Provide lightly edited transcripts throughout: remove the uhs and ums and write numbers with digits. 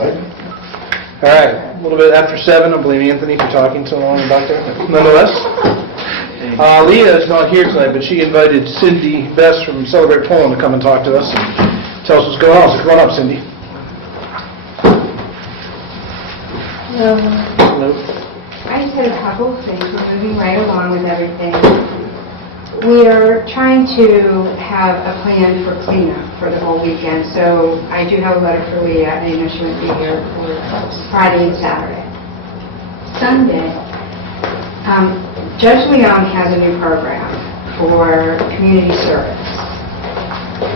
Right? All right, a little bit after 7. I blame Anthony for talking so long about that. Nonetheless, Leah is not here tonight, but she invited Cindy Best from Celebrate Poland to come and talk to us and tell us what's going on. So come on up, Cindy. Hello. Hello. I just had a couple of things. We're moving right along with everything. We are trying to have a plan for cleanup for the whole weekend. So I do have a letter for Leah, and I know she won't be here for Friday and Saturday. Sunday, Judge Leon has a new program for community service.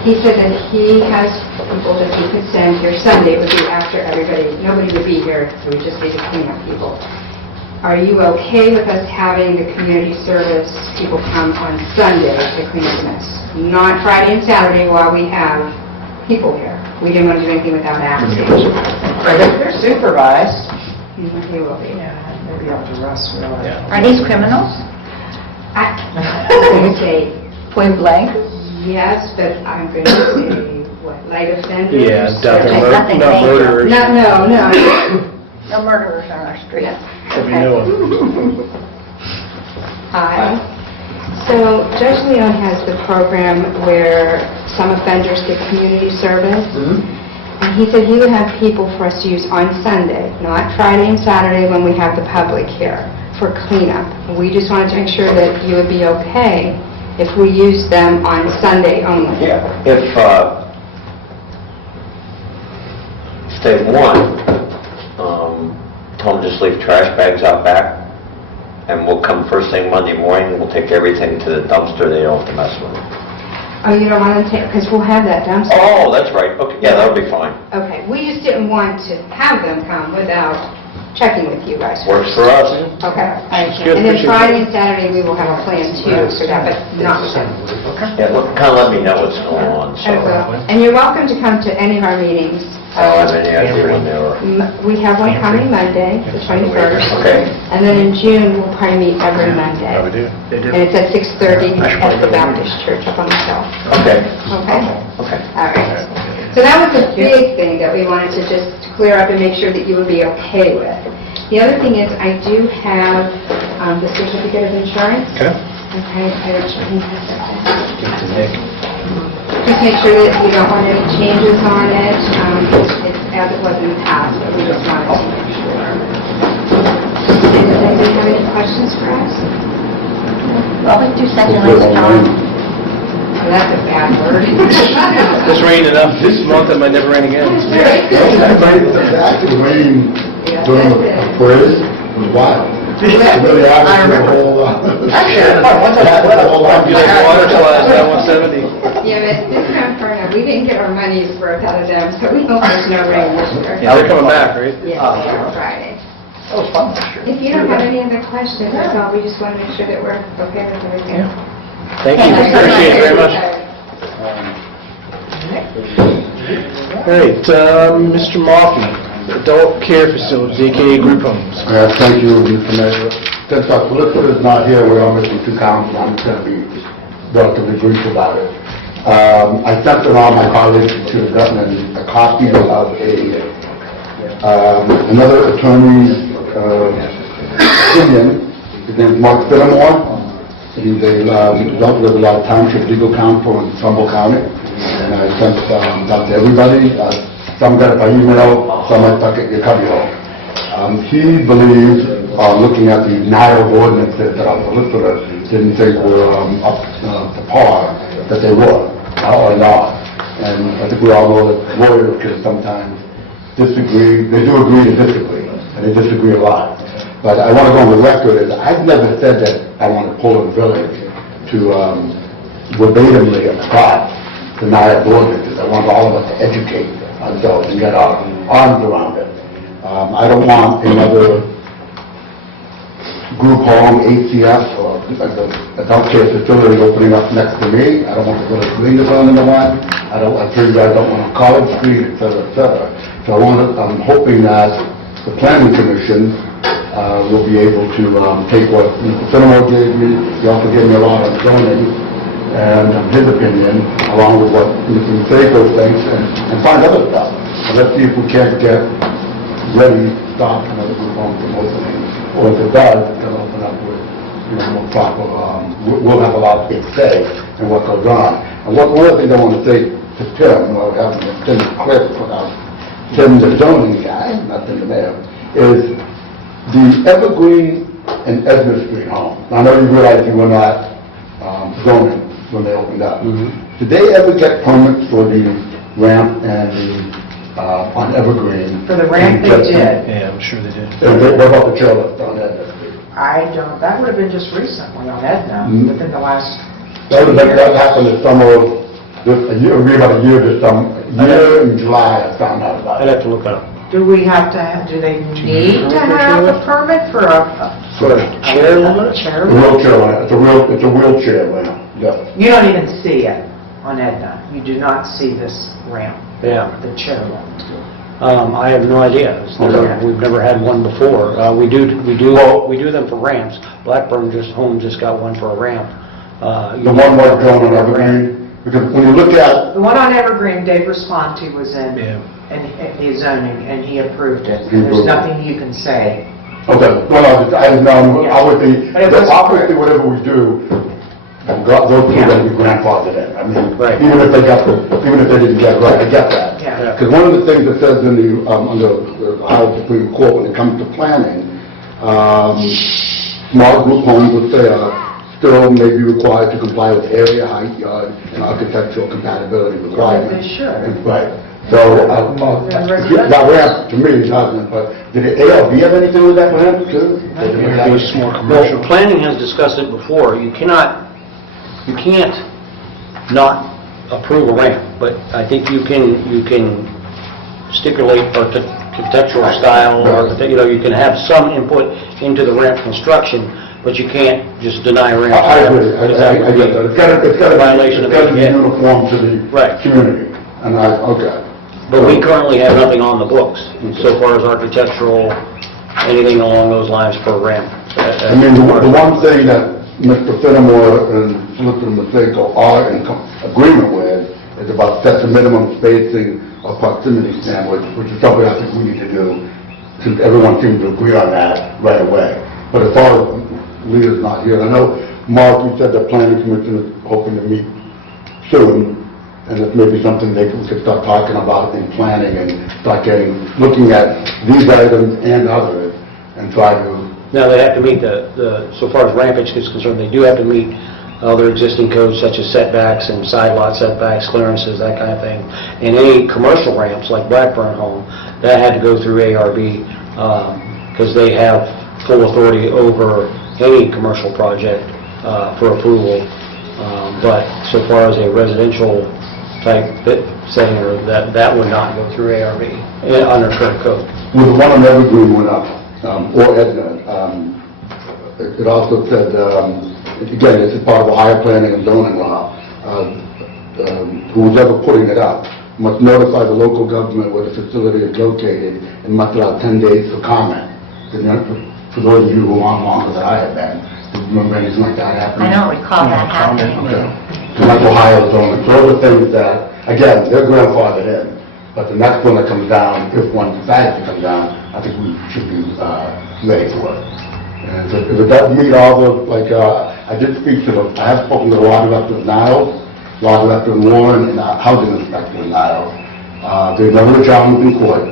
He said that he has people that he could send here Sunday. It would be after everybody, nobody would be here. It would just be the cleanup people. Are you okay with us having the community service people come on Sunday to clean up the mess? Not Friday and Saturday while we have people here. We didn't want to do anything without asking. Right, if they're supervised, They will be. they'll be able to rest really. Are these criminals? I would say Point blank? yes, but I'm going to say, what, light offenders? Yeah, definitely. Nothing Not major. murderers. No. No murderers on our street. That we know of. Hi. So Judge Leon has the program where some offenders get community service. And he said he would have people for us to use on Sunday, not Friday and Saturday when we have the public here, for cleanup. We just wanted to make sure that you would be okay if we use them on Sunday only. Yeah, if they want, tell them just leave trash bags out back, and we'll come first thing Monday morning, we'll take everything to the dumpster they don't have to mess with. Oh, you don't want to take, because we'll have that dumpster. Oh, that's right, okay, yeah, that'll be fine. Okay, we just didn't want to have them come without checking with you guys. Works for us. Okay. Good, And then appreciate Friday it. and Saturday, we will have a plan too for that, but not with them. Yeah, kind of let me know what's going on, so. I will. And you're welcome to come to any of our meetings. I don't have any idea when they were. We have one coming Monday, the 21st. Okay. And then in June, we'll probably meet every Monday. Yeah, we do. And it's at 6:30 at the Baptist Church up on the hill. Okay. Okay? Okay. All right. So that was a big thing that we wanted to just clear up and make sure that you would be okay with. The other thing is, I do have the certificate of insurance. Okay. Okay, I would check and pass that back. Give it to Nick. Just make sure that you don't want any changes on it. It's as it was in the past, but we just wanted to make sure. Does anybody have any questions for us? Well, we do such a nice job. Oh, that's a bad word. It's rained enough this month, it might never rain again. The rain during the parade was wild. It really added to the whole, I'm sure, what's that? You like water slides down 170. Yeah, but this time for now, we didn't get our money's worth out of them, so we hope there's no rain this year. Yeah, they're coming back, right? Yeah, they are Friday. That was fun this year. If you don't have any other questions, that's all. We just want to make sure that we're okay with everything. Thank you, appreciate it very much. All right, Mr. Moffey, Adult Care Facilities, AKA Group Homes. Thank you, Mr. Mayor. Since our solicitor is not here, we're all missing 2 counts, I'm just going to be relatively brief about it. I sent around my colleagues to have gotten a copy of another attorney's opinion. His name is Mark Fittermore. He's dealt with a lot of township legal counsel in Trumbull County. And I sent that to everybody. Some got it by email, some I stuck it in your cubbyhole. He believes, looking at the denial ordinances that our solicitor didn't think were up to par, that they were, or not. And I think we all know that lawyers can sometimes disagree. They do agree to disagree, and they disagree a lot. But I want to go on the record as I've never said that I want to pull a village to verbatimly apply denial ordinances. I want all of us to educate ourselves and get our arms around it. I don't want another group home, ACS, or adult care facility opening up next to me. I don't want to go to Linderburn in the one. I tell you, I don't want a College Street, et cetera, et cetera. So I'm hoping that the Planning Commission will be able to take what Mr. Fenimore gave me. He also gave me a lot on zoning and his opinion, along with what Mr. Seiko thinks, and find other stuff. And let's see if we can't get ready to stop another group home from opening. Or if it does, it's going to open up with, more proper, we'll have a lot of big say in what goes on. And one other thing I want to say to Tim, or having Tim credit without Tim the zoning guy, not Tim the mayor, is the Evergreen and Edna Street home. I know you realize you were not zoning when they opened up. Did they ever get permits for the ramp and the, on Evergreen? For the ramp, they did. Yeah, I'm sure they did. And what about the chairlift on Edna Street? I don't, that would have been just recently on Edna, within the last That 2 was, years. that happened the summer of, a year, about a year this summer, in July, I found out about I'd it. have to look up. Do we have to, do they need to have a permit for a Chair limit? chair? The wheelchair ramp, it's a wheelchair ramp, yeah. You don't even see it on Edna. You do not see this ramp, Yeah. the chair lift. I have no idea. Okay. We've never had one before. We do them for ramps. Blackburn home just got one for a ramp. The one was going on Evergreen, because when you look at, The one on Evergreen, Dave Responti was in, Yeah. and his zoning, and he approved it. He And there's approved it. nothing you can say. okay, well, I didn't know, I would be, But it was- obviously, whatever we do, those two are going to be grandfathered in. I mean, Right. even if they didn't get it right, I get that. Yeah. Because one of the things that says in the, under the Ohio Supreme Court when it comes to planning, small group homes, which they are, still may be required to comply with area, height, yard, and architectural compatibility requirements. They should. Right. So, that ramp, to me, doesn't, but did the ARB have anything with that ramp, too? It was more commercial. Well, planning has discussed it before. You can't not approve a ramp, but I think you can stipulate architectural style, you can have some input into the ramp construction, but you can't just deny a ramp. I agree, I Because that would get that. It's got to violation of be the- uniform to the Right. community, and okay. But we currently have nothing on the books, so far as architectural, anything along those lines for a ramp. I mean, the one thing that Mr. Finnemore and Solicitor Maseko are in agreement with is about set the minimum spacing or proximity standard, which is something I think we need to do, since everyone seems to agree on that right away. But as far as Leah's not here, I know, Mark, you said the planning commission is hoping to meet soon, and it's maybe something we could start talking about in planning and start looking at these items and others, and try to. Now, they have to meet so far as rampage is concerned, they do have to meet other existing codes such as setbacks and side lot setbacks, clearances, that kind of thing. And any commercial ramps like Blackburn Home, that had to go through ARB because they have full authority over any commercial project for approval. But so far as a residential type setting, that would not go through ARB under current code. With the one on Evergreen went up, or Edna, it also said, again, this is part of Ohio planning and zoning law, who's ever putting it up must notify the local government where the facility is located and must allow 10 days for comment. For those of you who aren't longer than I have been, do you remember anything like that happening? I don't recall that happening. Okay. So that's Ohio zoning. So those are things that, again, they're grandfathered in, but the next one that comes down, if one decides to come down, I think we should be ready for it. And if it doesn't meet all the, I did speak to I have spoken to the law director of Niles, law director in Warren, and housing inspector in Niles. There's never a challenge in court,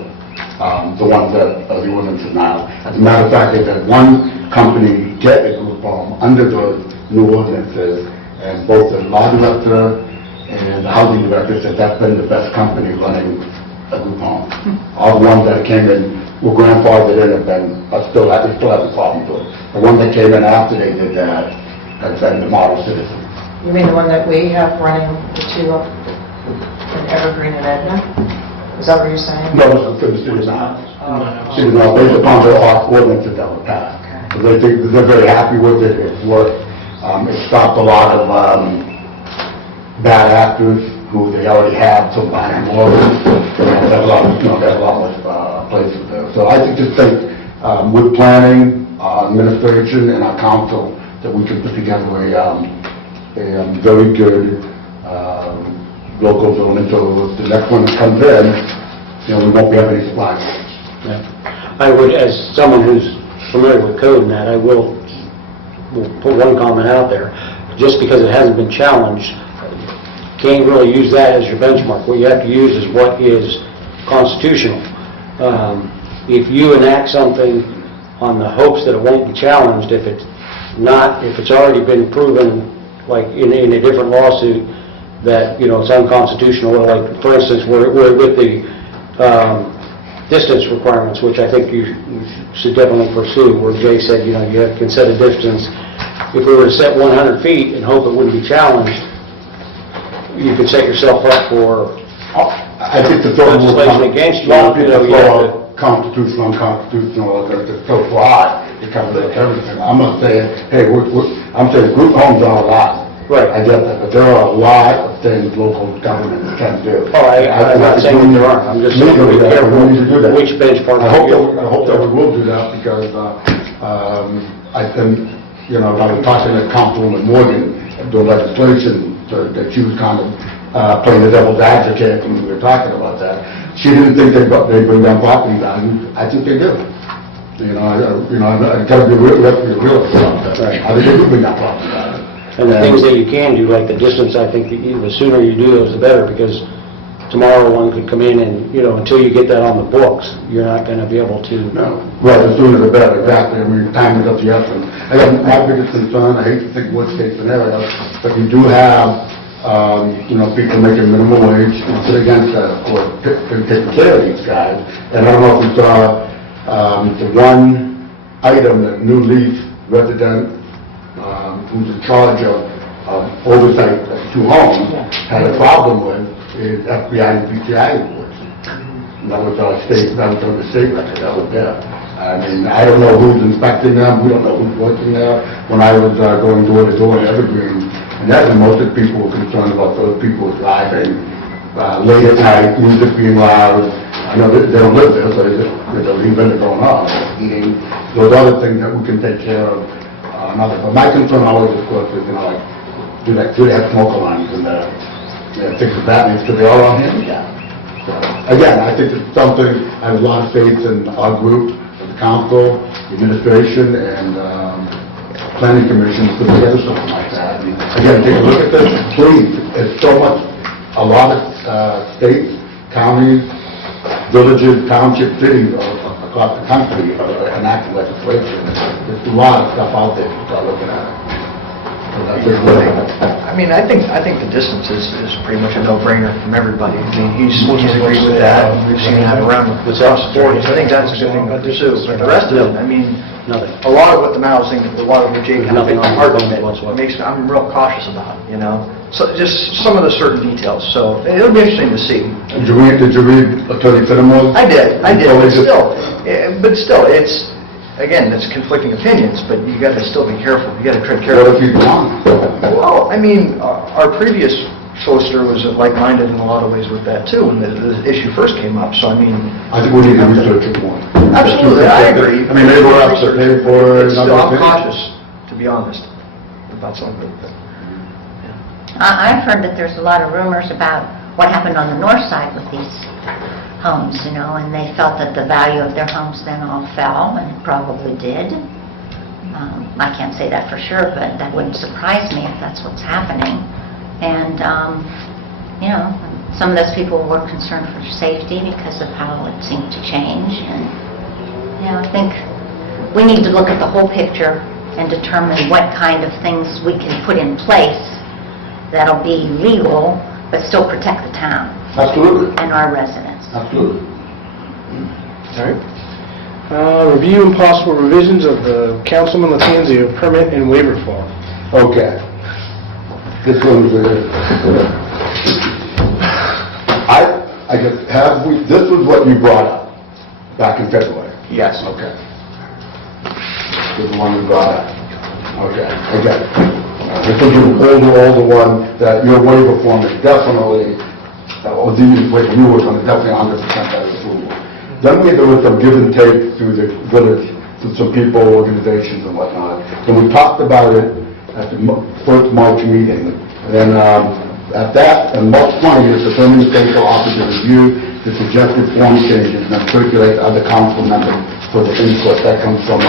the ones that are the ordinance of Niles. As a matter of fact, they've had one company get a group home under the new ordinances, and both the law director and the housing director said that's been the best company running a group home. All the ones that came in were grandfathered in have been, still have a problem with it. The one that came in after they did that has been the model citizen. You mean the one that we have running the two up in Evergreen and Edna? Is that what you're saying? No, it's for the city now. City now, based upon their ordinances that were passed. So they're very happy with it, it's worked. It stopped a lot of bad actors who they already have, so buying more. They have a lot, they have a lot more places there. So I just think with planning, administration, and our council, that we can put together a very good local zoning. So if the next one that comes in, we won't be having any splotches. I would, as someone who's familiar with code and that, I will put one comment out there. Just because it hasn't been challenged, can't really use that as your benchmark. What you have to use is what is constitutional. If you enact something on the hopes that it won't be challenged, if it's already been proven, like in a different lawsuit, that, it's unconstitutional, like, for instance, we're with the distance requirements, which I think you should definitely pursue, where Jay said, you can set a distance. If we were to set 100 feet and hope it wouldn't be challenged, you could set yourself up for I think the throw legislation against you. A lot of people You have throw constitutional, unconstitutional, it's so broad, it covers everything. I'm not saying, hey, I'm saying group homes are a lot. Right. I get that, but there are a lot of things local governments can do. I'm not saying that there aren't, I'm just saying be careful We need to do that. which benchmark. I hope that we will do that, because I think, I was talking to Councilwoman Morgan, the legislation, that she was kind of playing the devil's advocate when we were talking about that. She didn't think they bring down property values. I think they do. I gotta be real about that. Right. I think they do bring down property values. And the things that you can do, like the distance, I think the sooner you do those, the better, because tomorrow one could come in and, until you get that on the books, you're not going to be able to. No. Well, the sooner the better, exactly. I mean, time is of the essence. I guess my biggest concern, I hate to think worst case scenario, but you do have, people making minimum wage, sit against that, of course, taking care of these guys. And I don't know if you saw the one item that New Leaf resident, who's in charge of oversight of 2 homes, had a problem with is FBI and PCI reports. That was on the state record, that was there. I mean, I don't know who's inspecting them, we don't know who's working there. When I was going door to door in Evergreen, and that's when most of the people were concerned about those people driving late at night, music being loud. I know they don't live there, so there's an event going on, eating, those other things that we can take care of. But my concern always, of course, is, do they have smoke alarms and things of that nature? Do they all on him? Yeah. So, again, I think it's something, I have a lot of faith in our group, the council, the administration, and planning commission to put together something like that. And again, take a look at this, please. It's so much, a lot of states, counties, villages, townships, cities across the country enacting legislation. There's a lot of stuff out there to start looking at. I mean, I think the distance is pretty much a no-brainer from everybody. I mean, he's agreed with that. We've seen that around across the board. So I think that's a good thing to pursue. The rest of it, I mean, a lot of what the housing, a lot of what Jake kind of argument makes, I'm real cautious about, So just some of the certain details. So it'll be interesting to see. Did you read Attorney Fenimore's? I did. But still, it's, again, it's conflicting opinions, but you got to still be careful. You got to tread carefully. What if he's wrong? Well, I mean, our previous solicitor was like-minded in a lot of ways with that too, when the issue first came up. So I mean, I think we need to research it more. Absolutely, I agree. I mean, they were up to pay for it. Still, I'm cautious, to be honest, about some of it. I've heard that there's a lot of rumors about what happened on the north side with these homes, and they felt that the value of their homes then all fell, and it probably did. I can't say that for sure, but that wouldn't surprise me if that's what's happening. And, some of those people were concerned for safety because of how it seemed to change. And, I think we need to look at the whole picture and determine what kind of things we can put in place that'll be legal, but still protect the town. Absolutely. And our residents. Absolutely. All right. Review and possible revisions of the Councilman Latanzio permit and waiver form. Okay. This one was I guess, this was what you brought up back in February? Yes. Okay. This is the one we brought up. Okay, I get it. This is the older one, that your waiver form is definitely, or the waiver you were going to definitely 100% that approval. Then there was some give and take through the village, to some people, organizations and whatnot. And we talked about it at the first March meeting. And then at that, on March 20th, the permanent officer reviewed to suggest reform changes and circulate to other council members for the input. That comes from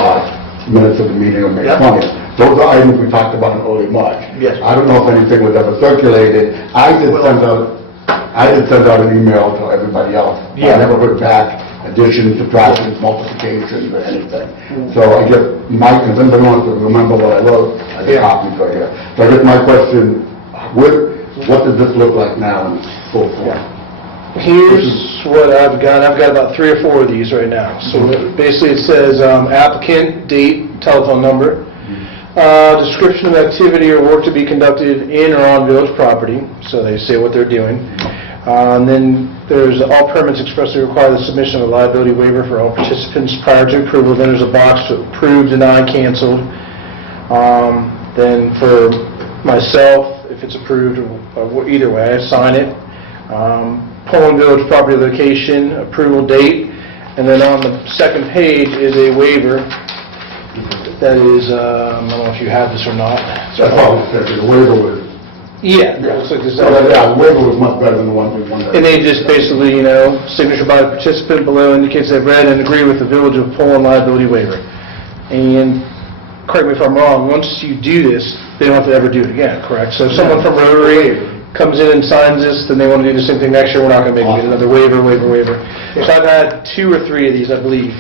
minutes of the meeting on May Yep. 20th. Those are items we talked about in early March. Yes. I don't know if anything was ever circulated. I did send out an email to everybody else. Yeah. I never heard back additions, subtractions, multiplications, or anything. So I guess, Mike, if anybody wants to remember what I wrote, I have copies right here. So I guess my question, what does this look like now in full form? Here's what I've got. I've got about 3 or 4 of these right now. So basically it says applicant, date, telephone number, description of activity or work to be conducted in or on village property, so they say what they're doing. And then there's all permits expressly require the submission of a liability waiver for all participants prior to approval. Then there's a box to approve, deny, canceled. Then for myself, if it's approved, or either way, I sign it. Poland Village property location, approval date, and then on the second page is a waiver. That is, I don't know if you have this or not. That's all it says, the waiver was, Yeah, it looks like this. the waiver was much better than the one we wanted. And they just basically, signature by the participant below indicates they've read and agree with the Village of Poland liability waiver. And correct me if I'm wrong, once you do this, they don't have to ever do it again, correct? So if someone from Rotary comes in and signs this, then they want to do the same thing next year, we're not going to make them get another waiver. So I've had 2 or 3 of these, I believe.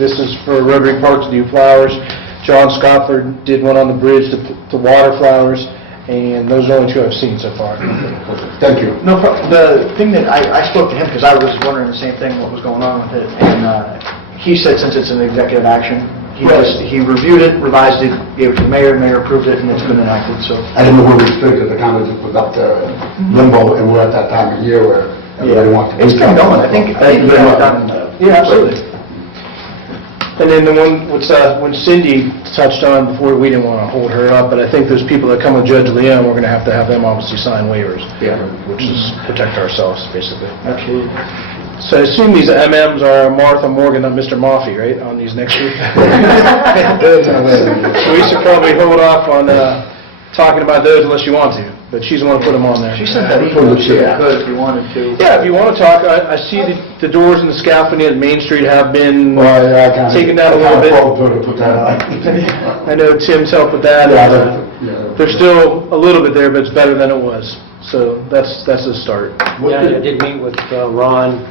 This is for Rotary Park to do flowers. John Scottford did one on the bridge to water flowers, and those are the only 2 I've seen so far. Thank you. No, the thing that I spoke to him, because I was wondering the same thing, what was going on with it, and he said since it's an executive action, he reviewed it, revised it, gave it to the mayor approved it, and it's been enacted, so. I didn't know where we stood, because the kind of just was up there in limbo, and we're at that time of year where everybody wants to... It's kind of going, I think Thank you very much. Yeah, absolutely. And then the one when Cindy touched on before, we didn't want to hold her up, but I think those people that come with Judge Leon, we're going to have them obviously sign waivers. Yeah. Which is protect ourselves, basically. Absolutely. So I assume these MMs are Martha Morgan, not Mr. Moffey, right, on these next week? So we should probably hold off on talking about those unless you want to, but she's the one who put them on there. She sent that email, she could if you wanted to. Yeah, if you want to talk, I see the doors and the scaffolding at Main Street have been taken down a little bit. To put that on. I know Tim's helped with that. There's still a little bit there, but it's better than it was. So that's a start. Yeah, I did meet with Ron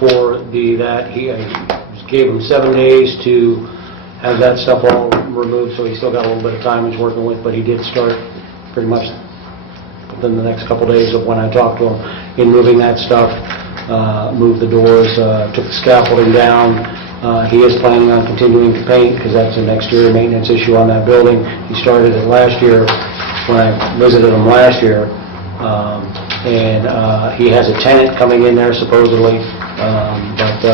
for that. He gave him 7 days to have that stuff all removed, so he still got a little bit of time he's working with, but he did start pretty much within the next couple days of when I talked to him in moving that stuff, moved the doors, took the scaffolding down. He is planning on continuing to paint because that's an exterior maintenance issue on that building. He started it last year when I visited him last year, and he has a tenant coming in there supposedly, but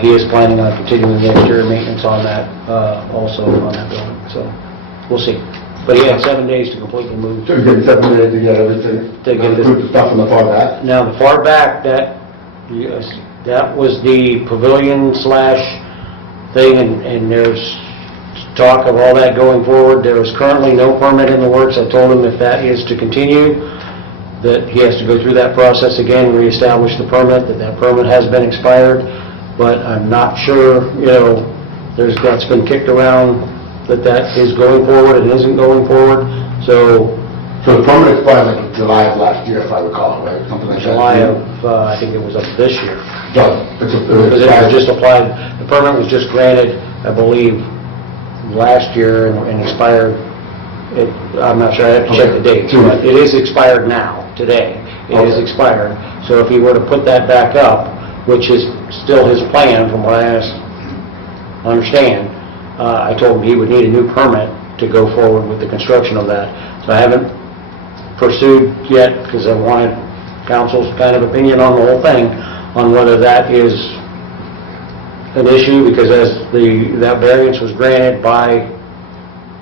he is planning on continuing the exterior maintenance on that, also on that building, so we'll see. But he had 7 days to completely move. So you're getting 7 days to get everything, To get it. put the stuff in the far back? Now, the far back, that was the pavilion slash thing, and there's talk of all that going forward. There is currently no permit in the works. I told him if that is to continue, that he has to go through that process again, reestablish the permit, that permit has been expired, but I'm not sure, that's been kicked around, that is going forward and isn't going forward, so... So the permit expired like July of last year, if I recall, right? Something like that. July of, I think it was of this year. Because Because it was just applied, the permit was just granted, I believe, last year and expired, I'm not sure, I have to check the dates, but it is expired now, today. It is expired. So if he were to put that back up, which is still his plan from what I understand, I told him he would need a new permit to go forward with the construction of that. So I haven't pursued yet, because I wanted council's kind of opinion on the whole thing, on whether that is an issue, because as that variance was granted by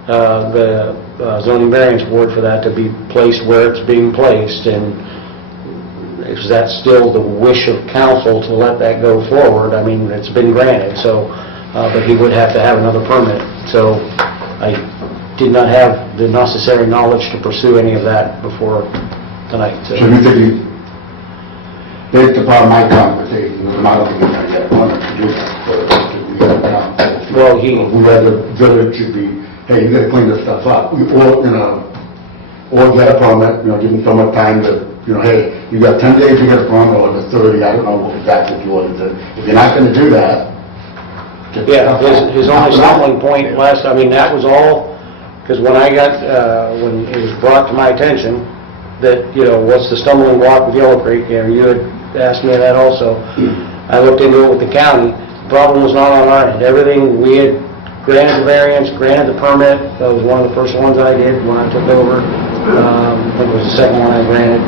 the zoning variance board for that to be placed where it's being placed, and is that still the wish of council to let that go forward? I mean, it's been granted, so, but he would have to have another permit. So I did not have the necessary knowledge to pursue any of that before tonight. So. So you think you, based upon my conversation, with him, I don't think we're gonna get a permit to do that, but we got a council. Well, he- Whoever the village should be, hey, you gotta clean this stuff up, or, or get a permit, give them so much time to, hey, you got 10 days to get a permit, or the 30, I don't know exactly what you want to do. If you're not gonna do that, get the Yeah, stuff out. his only stumbling point that was all, because when I got, when it was brought to my attention, that, what's the stumbling block with Yellow Creek, you had asked me that also. I looked into it with the county, the problem was not on our end. Everything, we had granted the variance, granted the permit, that was one of the first ones I did when I took over. I think it was the second one I granted,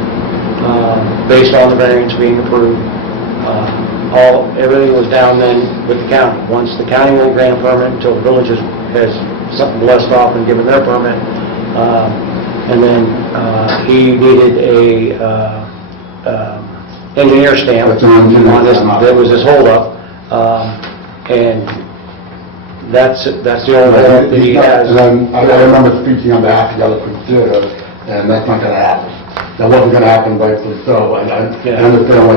based on the variance being approved. Everything was down then with the county. Once the county won't grant a permit until the village has something blessed off and given their permit, and then he needed a engineer stamp That's an engineer on this. stamp. That was his holdup, and that's the only holdup that he has. And then, I remember speaking on behalf of Yellow Creek Theater, and that's not gonna happen. That wasn't gonna happen, rightfully so, and I Yeah. understand why,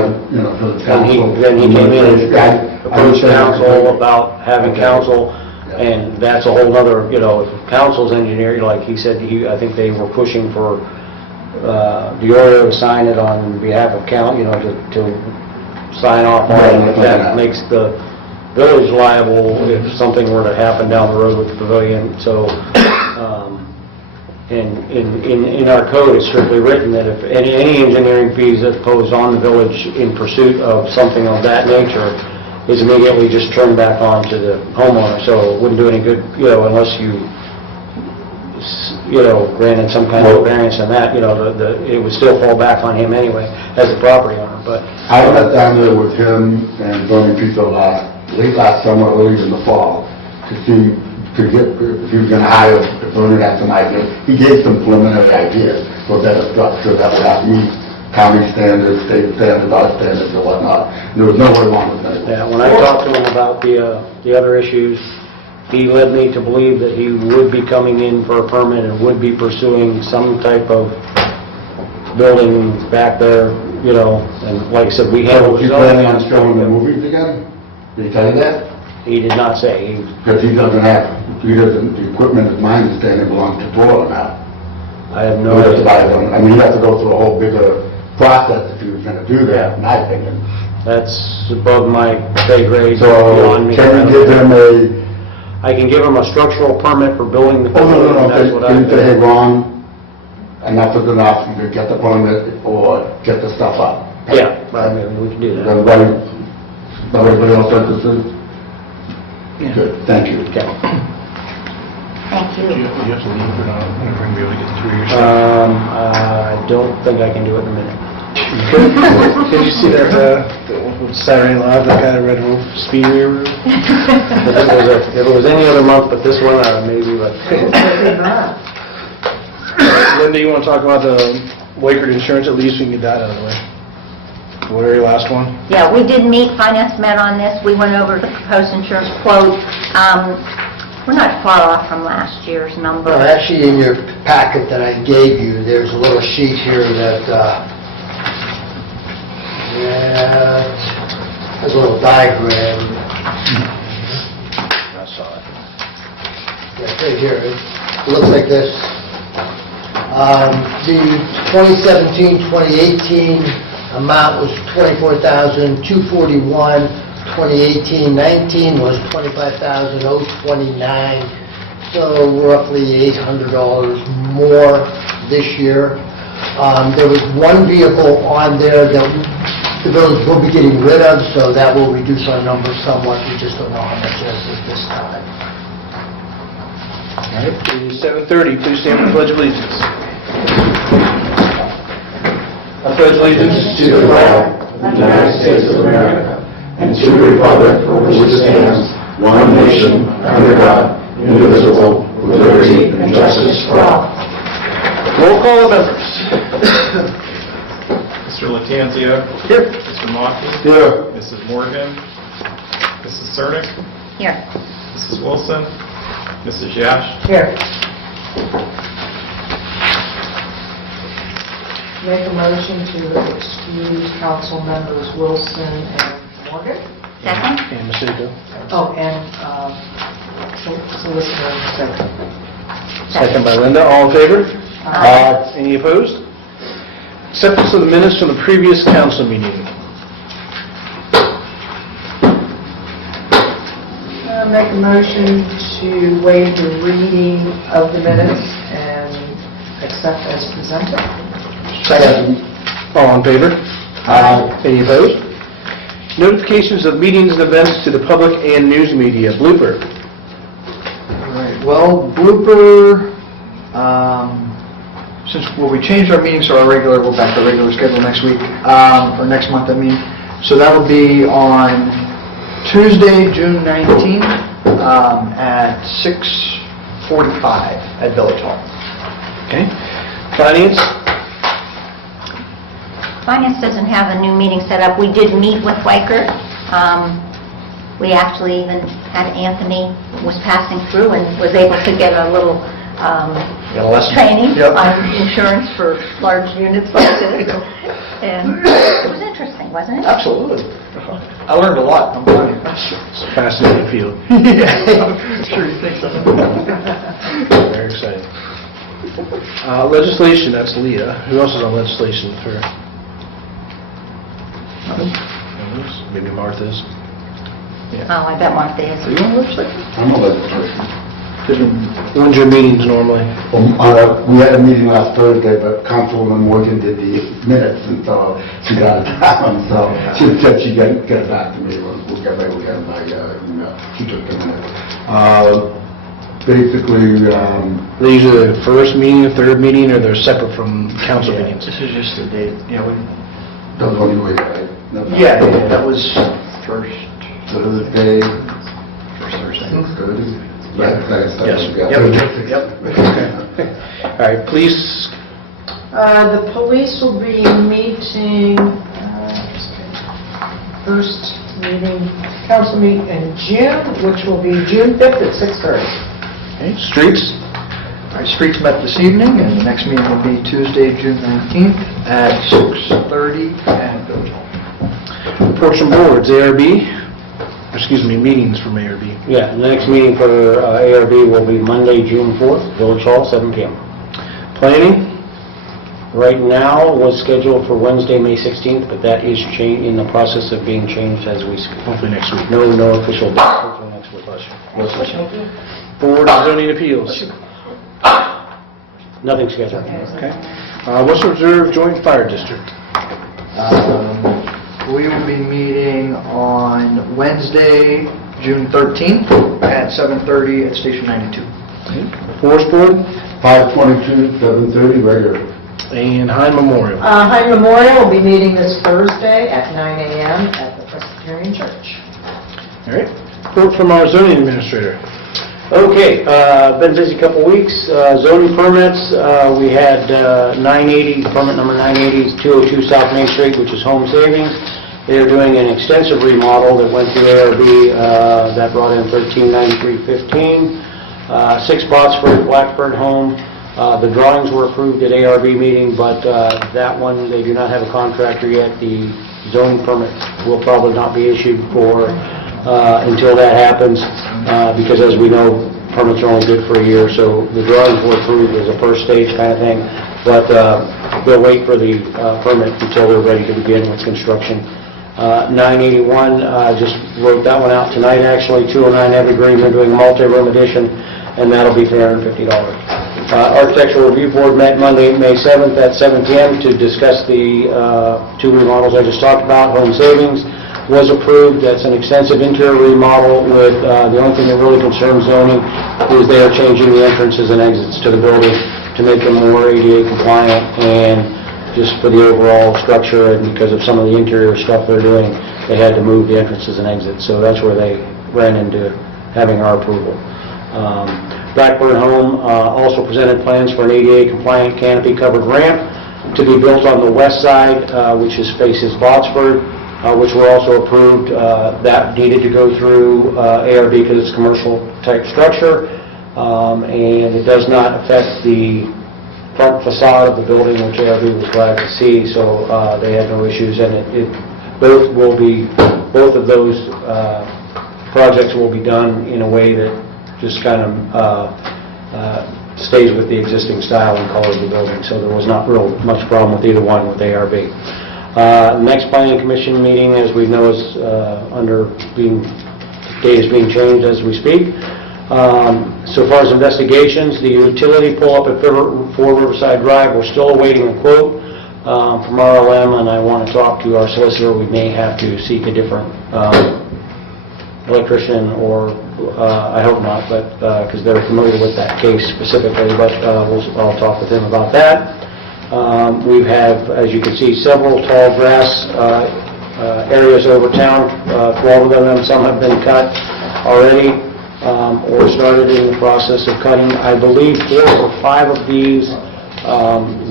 for the council. Then he came in and approached understand. council about having Okay. council, Yeah. and that's a whole other, if council's engineer, like he said, I think they were pushing for Diorio to sign it on behalf of to sign off on it. If that makes the village liable if something were to happen down the road with the pavilion, so, in our code, it's strictly written that if any engineering fees that imposed on the village in pursuit of something of that nature is immediately just turned back on to the homeowner, so it wouldn't do any good, unless granted some kind of variance on that, it would still fall back on him anyway, as the property owner, but... I went down there with him and Bernie Pizzo late last summer, early in the fall, to see, if he was gonna hire, if Bernie had some ideas. He gave some preliminary ideas for better structure that would have meet county standards, state standards, our standards, and whatnot. There was nowhere wrong with that. Yeah, when I talked to him about the other issues, he led me to believe that he would be coming in for a permit and would be pursuing some type of building back there, and like I said, we handled You the planning zoning on showing the movies again? Did he tell you that? He did not say. Because the equipment, is my understanding, belongs to Florida now. I have You no have to buy idea. them. I mean, you have to go through a whole bigger process if you was gonna do that, in my opinion. That's above my pay grade, So, beyond me. can you give him I can give him a structural permit for building the oh, pavilion. no, That's what can I you say, hey, Ron, enough is enough, you can get the permit or get the stuff up? Yeah, I mean, we can do that. Everybody else understood? Good, thank you. Okay. Thank you. You have to leave, or not? We're going to be able to get through your I don't think I can do it in a minute. Did you see that, Saturday Night Live, that guy that read Roof Speedway Roof? If it was any other month, but this one, maybe, but... Linda, you want to talk about the Wakert insurance, at least we can get that out of the way? What are your last one? Yeah, we did meet, finance met on this, we went over the proposed insurance quote. We're not far off from last year's number. Well, actually, in your packet that I gave you, there's a little sheet here that has a little diagram. I saw it. Yeah, right here. It looks like this. The 2017-2018 amount was $24,241. 2018-19 was $25,029, so roughly $800 more this year. There was one vehicle on there that the village will be getting rid of, so that will reduce our number somewhat. We just don't know how much it is at this time. All right, it is 7:30, please stand for the Pledge of Allegiance. I pledge allegiance To the flag of the United States of America and to the republic for which it stands, one nation, under God, indivisible, with liberty and justice for all. Roll call of members. Mr. Latanzio. Here. Mr. Mockey. Here. Mrs. Morgan. Mrs. Cernick. Here. Mrs. Wilson. Mrs. Yash. Here. Make a motion to excuse council members Wilson and Morgan. Second? And Masuko. Oh, and Solicitor second. Second by Linda. All in favor? Any opposed? Acceptance of the minutes from the previous council meeting. Make a motion to waive the reading of the minutes and accept as presented. Second. All in favor? Any opposed? Notifications of meetings and events to the public and news media. Blooper. All right, well, Blooper, since, well, we changed our meetings to we're back to our regular schedule next week, or next month, I mean. So that'll be on Tuesday, June 19th, at 6:45 at Village Hall. Okay. Finance. Finance doesn't have a new meeting set up. We did meet with Weicker. We actually even had Anthony was passing through and was able to get a little Got a lesson. training Yep. on insurance for large units like this. And it was interesting, wasn't it? Absolutely. I learned a lot, I'm telling you. It's a fascinating field. Yeah, I'm sure you think so. Very exciting. Legislation, that's Leah. Who else is on legislation for? Maybe Martha's. Oh, I bet Martha is. Are you on the website? I'm a legislation. When's your meetings normally? We had a meeting last Thursday, but Councilwoman Morgan did the minutes, and so she got it down, so she said she'd get it back to me. We'll get back, we got my email. She took the minutes. Basically, They're usually the first meeting, the third meeting, or they're separate from council meetings? This is just the date, that was one you were here, right? yeah, that was first Thursday. Thursday. Thursday. Yes. Yep. All right, police, The police will be meeting, first meeting, council meeting in June, which will be June 5th at 6:30. okay, streets, All right, streets met this evening, and the next meeting will be Tuesday, June 19th at 6:30 at Village Hall. reports from boards, meetings from ARB. Yeah, the next meeting for ARB will be Monday, June 4th, Village Hall, 7 p.m. Planning, Right now was scheduled for Wednesday, May 16th, but that is in the process of being changed as we speak. hopefully next week. No official date until next week. Board of zoning appeals. Nothing scheduled. Okay. What's Reserve Joint Fire District? We will be meeting on Wednesday, June 13th at 7:30 at Station 92. Forest Board 5/22, 7:30, regular. and High Memorial. High Memorial will be meeting this Thursday at 9 a.m. at the Presbyterian Church. All right. Report from our zoning administrator. Okay, been a busy couple weeks. Zoning permits, we had 980, permit number 980, 202 South Main Street, which is Home Savings. They're doing an extensive remodel that went through ARB, that brought in $1393.15. 6 Botsford, Blackbird Home. The drawings were approved at ARB meeting, but that one, they do not have a contractor yet. The zoning permit will probably not be issued for until that happens, because as we know, permits are only good for a year, so the drawings were approved as a first stage kind of thing, but they'll wait for the permit until they're ready to begin with construction. 981, just wrote that one out tonight, actually. 209 Evergreen, they're doing a multi-room addition, and that'll be $350. Architectural Review Board met Monday, May 7th at 7 p.m. to discuss the 2 remodels I just talked about. Home Savings was approved. That's an extensive interior remodel with, the only thing that really concerns zoning is they are changing the entrances and exits to the building to make them more ADA compliant, and just for the overall structure, and because of some of the interior stuff they're doing, they had to move the entrances and exits. So that's where they ran into having our approval. Blackburn Home also presented plans for an ADA compliant canopy covered ramp to be built on the west side, which faces Botsford, which were also approved. That needed to go through ARB because it's commercial type structure, and it does not affect the front facade of the building, which ARB was glad to see, so they had no issues, and both of those projects will be done in a way that just kind of stays with the existing style and color of the building, so there was not real much problem with either one with ARB. Next Planning Commission meeting, as we know, is date is being changed as we speak. So far as investigations, the utility pull-up at 4 Riverside Drive, we're still awaiting a quote from RLM, and I want to talk to our solicitor. We may have to seek a different electrician, or I hope not, but because they're familiar with that case specifically, but I'll talk with him about that. We have, as you can see, several tall grass areas over town. 12 of them, some have been cut already or started in the process of cutting. I believe 4 or 5 of these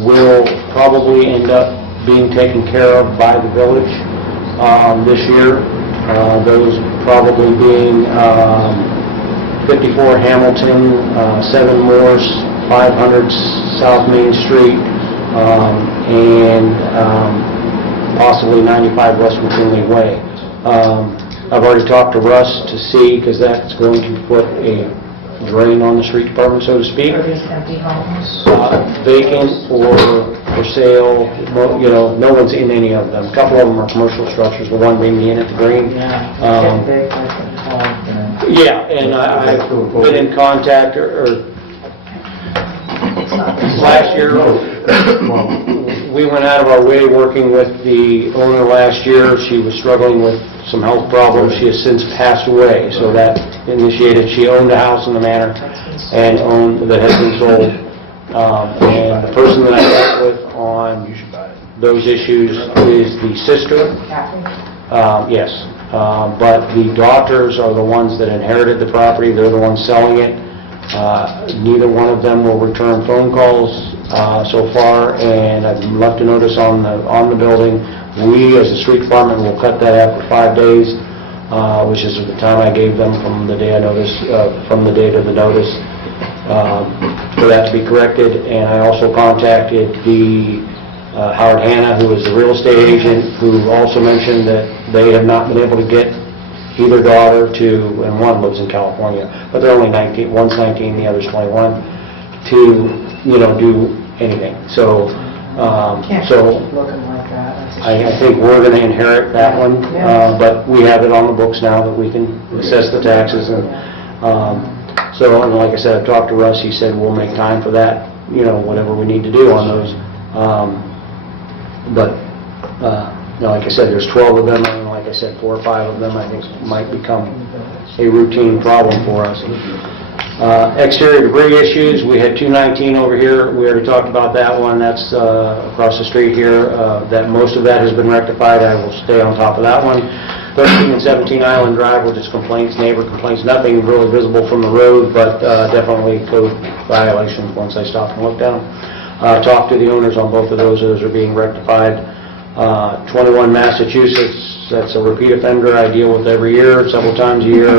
will probably end up being taken care of by the village this year. Those probably being 54 Hamilton, 7 Morse, 500 South Main Street, and possibly 95 West McKinley Way. I've already talked to Russ to see, because that's going to put a drain on the street department, so to speak. Are these empty homes? Vacant or for sale, no one's in any of them. A couple of them are commercial structures, the one being the Inn at the Green. Yeah, and I've been in contact, last year, we went out of our way working with the owner last year. She was struggling with some health problems. She has since passed away, so that initiated. She owned a house in the manor and that has been sold. And the person that I met with on those issues is the sister. Yes, but the daughters are the ones that inherited the property. They're the ones selling it. Neither one of them will return phone calls so far, and I've left a notice on the building. We, as the street department, will cut that after 5 days, which is the time I gave them from the day from the date of the notice, for that to be corrected. And I also contacted the Howard Hanna, who is the real estate agent, who also mentioned that they have not been able to get either daughter to, and one lives in California, but they're only 19, one's 19, the other's 21, to, do anything. So, Looking like that. I think we're going to inherit that one, but we have it on the books now that we can assess the taxes. And and like I said, I've talked to Russ. He said we'll make time for that, whatever we need to do on those. Like I said, there's 12 of them, and like I said, 4 or 5 of them I think might become a routine problem for us. Exterior debris issues, we had 219 over here. We already talked about that one. That's across the street here. That most of that has been rectified. I will stay on top of that one. 13 and 17 Island Drive were just complaints, neighbor complaints. Nothing really visible from the road, but definitely code violations once I stopped and looked down. Talked to the owners on both of those. Those are being rectified. 21 Massachusetts, that's a repeat offender I deal with every year, several times a year,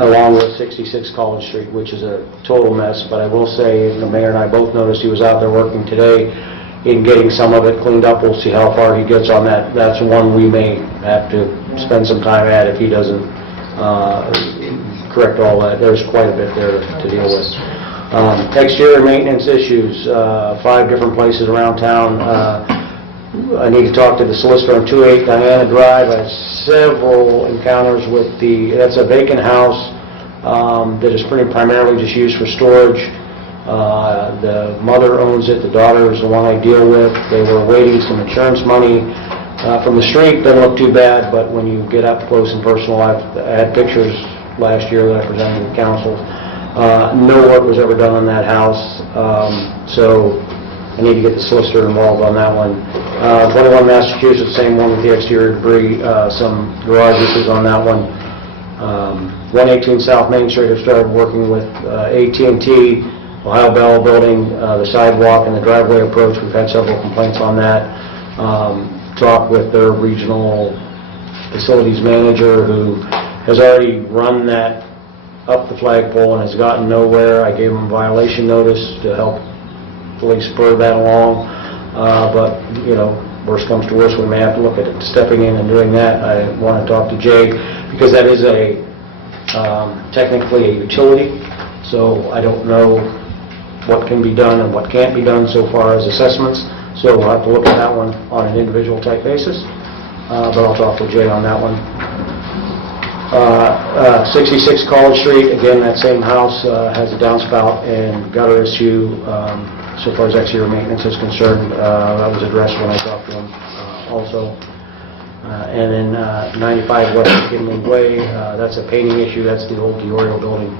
along with 66 College Street, which is a total mess. But I will say, the mayor and I both noticed he was out there working today in getting some of it cleaned up. We'll see how far he gets on that. That's one we may have to spend some time at if he doesn't correct all that. There's quite a bit there to deal with. Exterior maintenance issues, 5 different places around town. I need to talk to the solicitor on 28 Diana Drive. I have several encounters with that's a vacant house that is primarily just used for storage. The mother owns it, the daughter is the one I deal with. They were awaiting some insurance money from the street. Doesn't look too bad, but when you get up close and personal, I had pictures last year that I presented to the council. No work was ever done on that house, so I need to get the solicitor involved on that one. 21 Massachusetts, same one with the exterior debris, some garage issues on that one. 118 South Main Street, I've started working with AT&T, Ohio Bell Building, the sidewalk and the driveway approach. We've had several complaints on that. Talked with their regional facilities manager, who has already run that up the flagpole and has gotten nowhere. I gave him a violation notice to help hopefully spur that along. But, worst comes to worst, we may have to look at it. Stepping in and doing that, I want to talk to Jay, because that is technically a utility, so I don't know what can be done and what can't be done so far as assessments. So we'll have to look at that one on an individual type basis, but I'll talk to Jay on that one. 66 College Street, again, that same house has a downspout and gutter issue. So far as exterior maintenance is concerned, that was addressed when I talked to him also. And then 95 West McKinley Way, that's a painting issue. That's the old Diorio building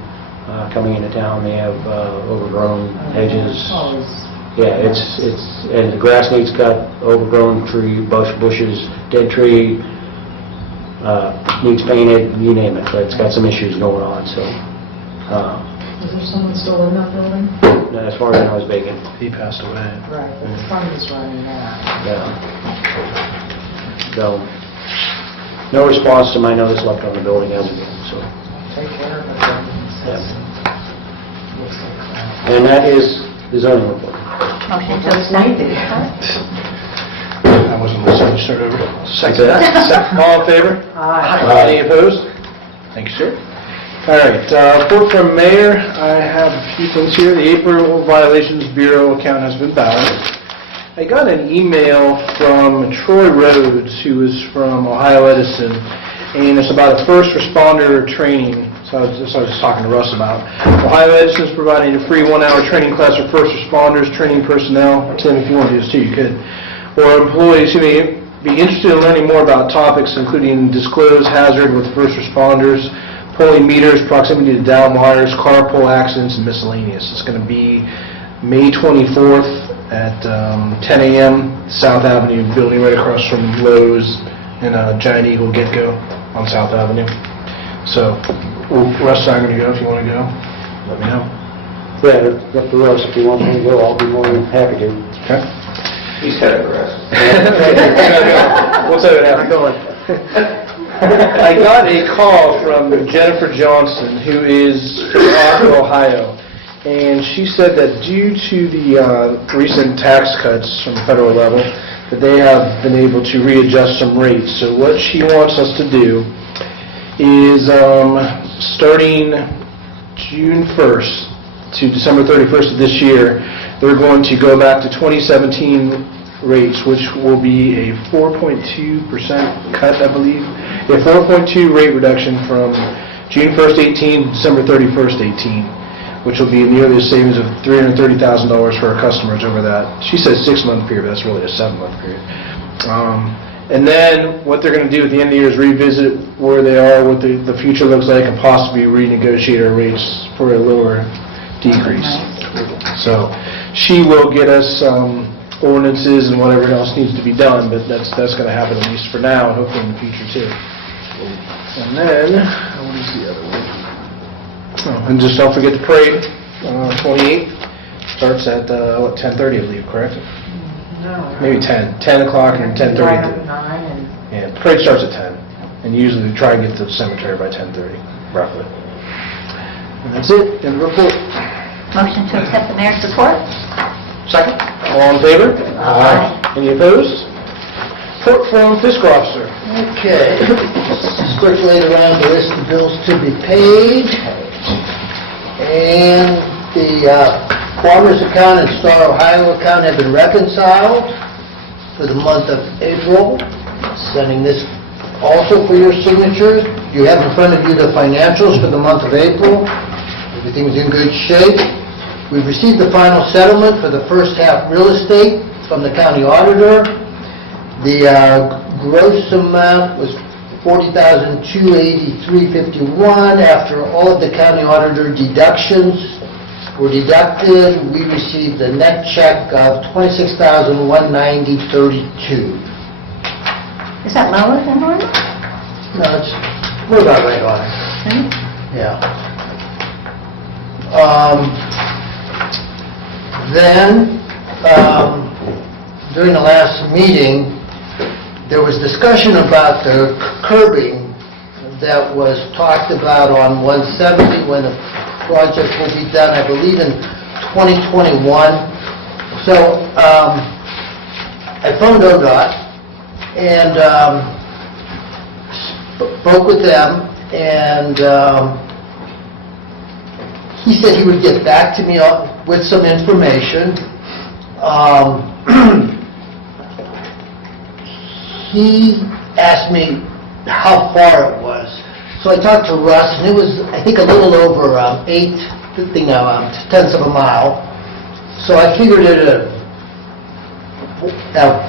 coming into town. They have overgrown hedges. Yeah, and the grass needs cut, overgrown tree, bushes, dead tree, needs painted, you name it. But it's got some issues going on, so. Is there someone still in that building? As far as I know, it's vacant. He passed away. Right, but the fund is running out. Yeah. So, no response to my notice left on the building as of yet, so. Take care of it then. Looks like that. And that is the zoning report. Motion to accept. I wasn't listening, start over. Second. All in favor? Aye. Any opposed? Thank you, sir. All right, report from Mayor. I have a few things here. The April Violations Bureau account has been balanced. I got an email from Troy Rhodes, who is from Ohio Edison, and it's about a first responder training. So I was just talking to Russ about. Ohio Edison is providing a free 1-hour training class for first responders, training personnel. Tim, if you want to do this too, you could. Or employees who may be interested in learning more about topics including disclosed hazard with first responders, pulling meters, proximity to down wires, carpool accidents, and miscellaneous. It's going to be May 24th at 10 a.m. South Avenue, building right across from Lowe's and Giant Eagle Get-Go on South Avenue. So, Russ and I are going to go. If you want to go, let me know. Yeah, it's up to Russ. If you want me to go, I'll be more than happy to. Okay. He's got it, Russ. What's that happening? I got a call from Jennifer Johnson, who is from Akron, Ohio, and she said that due to the recent tax cuts from the federal level, that they have been able to readjust some rates. So what she wants us to do is starting June 1st to December 31st of this year, they're going to go back to 2017 rates, which will be a 4.2% cut, I believe. A 4.2 rate reduction from June 1st, 18 to December 31st, 18, which will be nearly a savings of $330,000 for our customers over that. She says 6-month period, but that's really a 7-month period. And then what they're going to do at the end of the year is revisit where they are, what the future looks like, and possibly renegotiate our rates for a lower decrease. So she will get us ordinances and whatever else needs to be done, but that's going to happen at least for now, and hopefully in the future too. And then, what is the other one? Oh, and just don't forget the parade, 28th, starts at 10:30, I believe, correct? No. Maybe 10 o'clock and 10:30. Right at 9 and... Yeah, the parade starts at 10, and usually we try and get to the cemetery by 10:30, roughly. And that's it, end of report. Motion to accept the mayor's report. Second. All in favor? Aye. Any opposed? Report from fiscal officer. Okay, circulate around the list of bills to be paid, and the Farmers account and Star Ohio account have been reconciled for the month of April. Sending this also for your signature. You have in front of you the financials for the month of April. Everything's in good shape. We've received the final settlement for the first half real estate from the county auditor. The gross amount was $40,283.51. After all of the county auditor deductions were deducted, we received a net check of $26,190.32. Is that lower than normal? No, we're about right on it. Yeah. Then, during the last meeting, there was discussion about the curbing that was talked about on 170 when the project will be done, I believe, in 2021. So, I phoned ODOT and spoke with them, and he said he would get back to me with some information. He asked me how far it was. So I talked to Russ, and it was, I think, a little over 8/10 of a mile. So I figured it at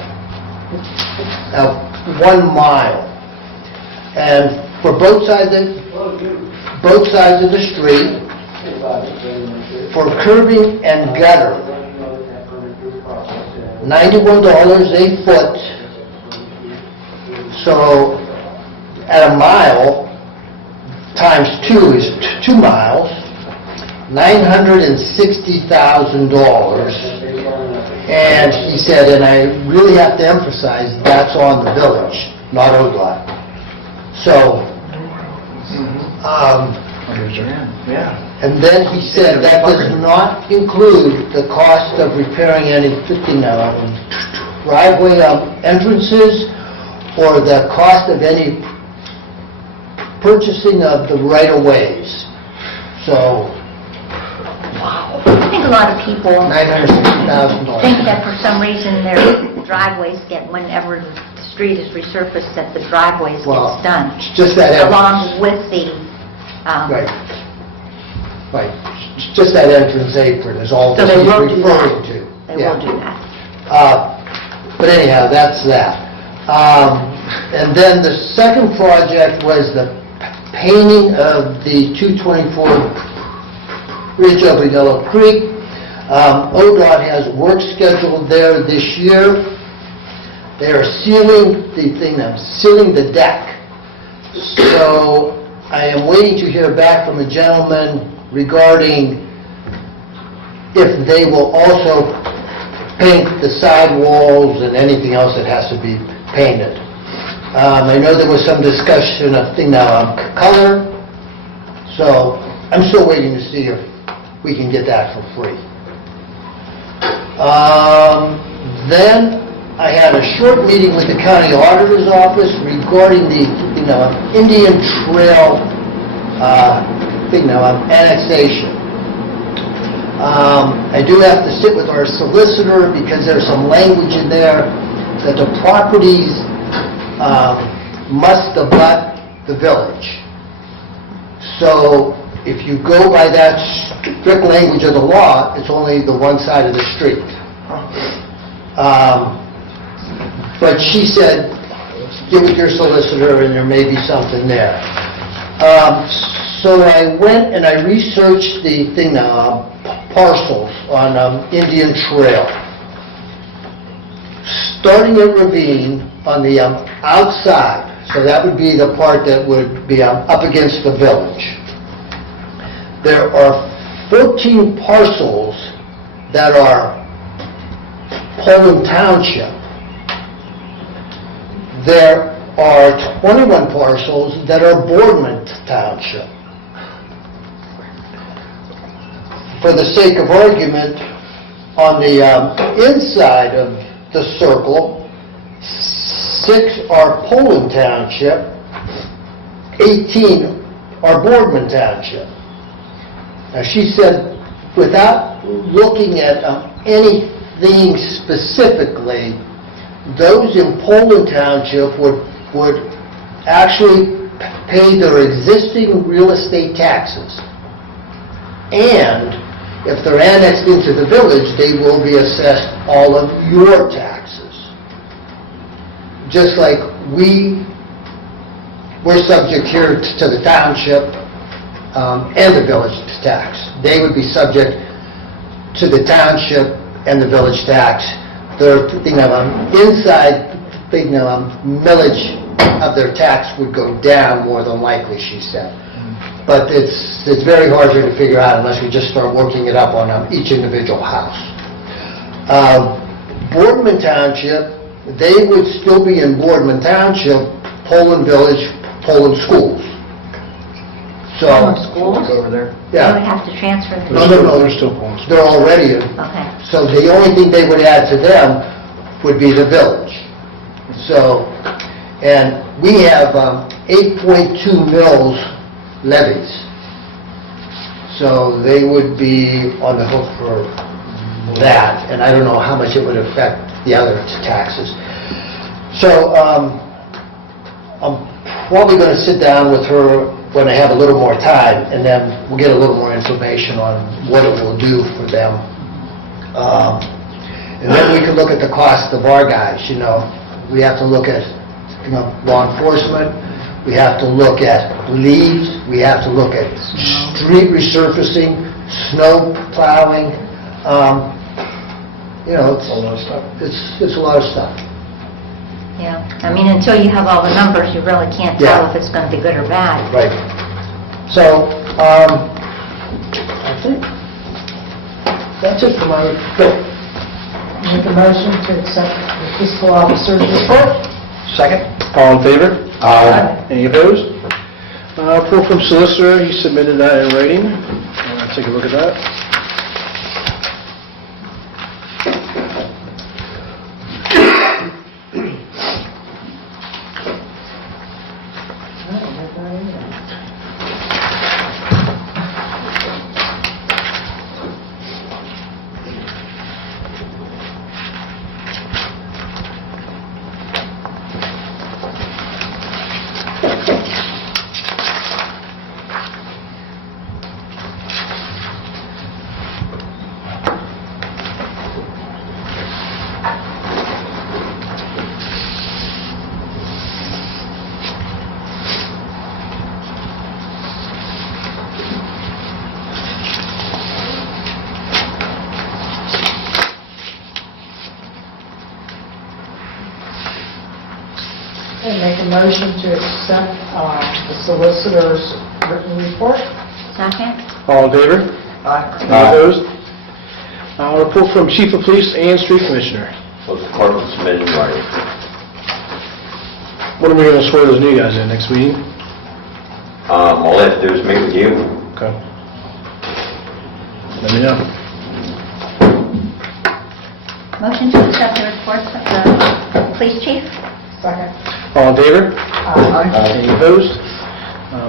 1 mile. And for both sides of the street, for curbing and gutter, $91 a foot. So at a mile, times 2 is 2 miles, $960,000. And he said, and I really have to emphasize, that's on the village, not ODOT. So, Yeah. and then he said that does not include the cost of repairing any driveway entrances or the cost of any purchasing of the right-of-ways. So, I think a lot of people $960,000. think that for some reason their driveways get, whenever the street is resurfaced, that the driveways Well, gets done. just that entrance. Along with the, Right. Right. Just that entrance apron is all so this they he's will do referring that. to. They Yeah. will do that. But anyhow, that's that. And then the second project was the painting of the 224 bridge over Yellow Creek. ODOT has work scheduled there this year. They are sealing the deck. So I am waiting to hear back from a gentleman regarding if they will also paint the sidewalls and anything else that has to be painted. I know there was some discussion of color, so I'm still waiting to see if we can get that for free. Then I had a short meeting with the county auditor's office regarding the Indian Trail annexation. I do have to sit with our solicitor because there's some language in there that the properties must abut the village. So if you go by that strict language of the law, it's only the one side of the street. But she said, get with your solicitor and there may be something there. So I went and I researched the parcels on Indian Trail. Starting at Ravine on the outside, so that would be the part that would be up against the village. There are 14 parcels that are Poland Township. There are 21 parcels that are Boardman Township. For the sake of argument, on the inside of the circle, 6 are Poland Township, 18 are Boardman Township. Now, she said, without looking at anything specifically, those in Poland Township would actually pay their existing real estate taxes. And if they're annexed into the village, they will be assessed all of your taxes. Just like we're subject here to the township and the village tax. They would be subject to the township and the village tax. Their inside millage of their tax would go down more than likely, she said. But it's very hard here to figure out unless we just start working it up on each individual house. Boardman Township, they would still be in Boardman Township, Poland Village, Poland Schools. From So, schools? Over there. They would yeah, have to transfer No, the... no, no. They're still pulling. they're already in. Okay. So the only thing they would add to them would be the village. So, and we have 8.2 mills levies. So they would be on the hook for that, and I don't know how much it would affect the other taxes. So I'm probably going to sit down with her when I have a little more time, and then we'll get a little more information on what it will do for them. And then we can look at the cost of our guys, you know. We have to look at, you know, law enforcement, we have to look at leaves, we have to look at street resurfacing, snow plowing, you know, A lot of stuff. it's a lot of stuff. Yeah. I mean, until you have all the numbers, you really can't tell Yeah. if it's going to be good or bad. Right. So, I think that's it for my report. Make a motion to accept the fiscal officer's report. Second? All in favor? Any opposed? Report from solicitor, he submitted that in writing. Take a look at that. And make a motion to accept the solicitor's written report. Second? All in favor? Aye. Any opposed? Report from chief of police and street commissioner. Well, the clerk will submit in writing. When are we going to swear those new guys in, next meeting? All they have to do is meet with you. Okay. Let me know. Motion to accept the reports of the police chief? Second. All in favor? Aye. Any opposed?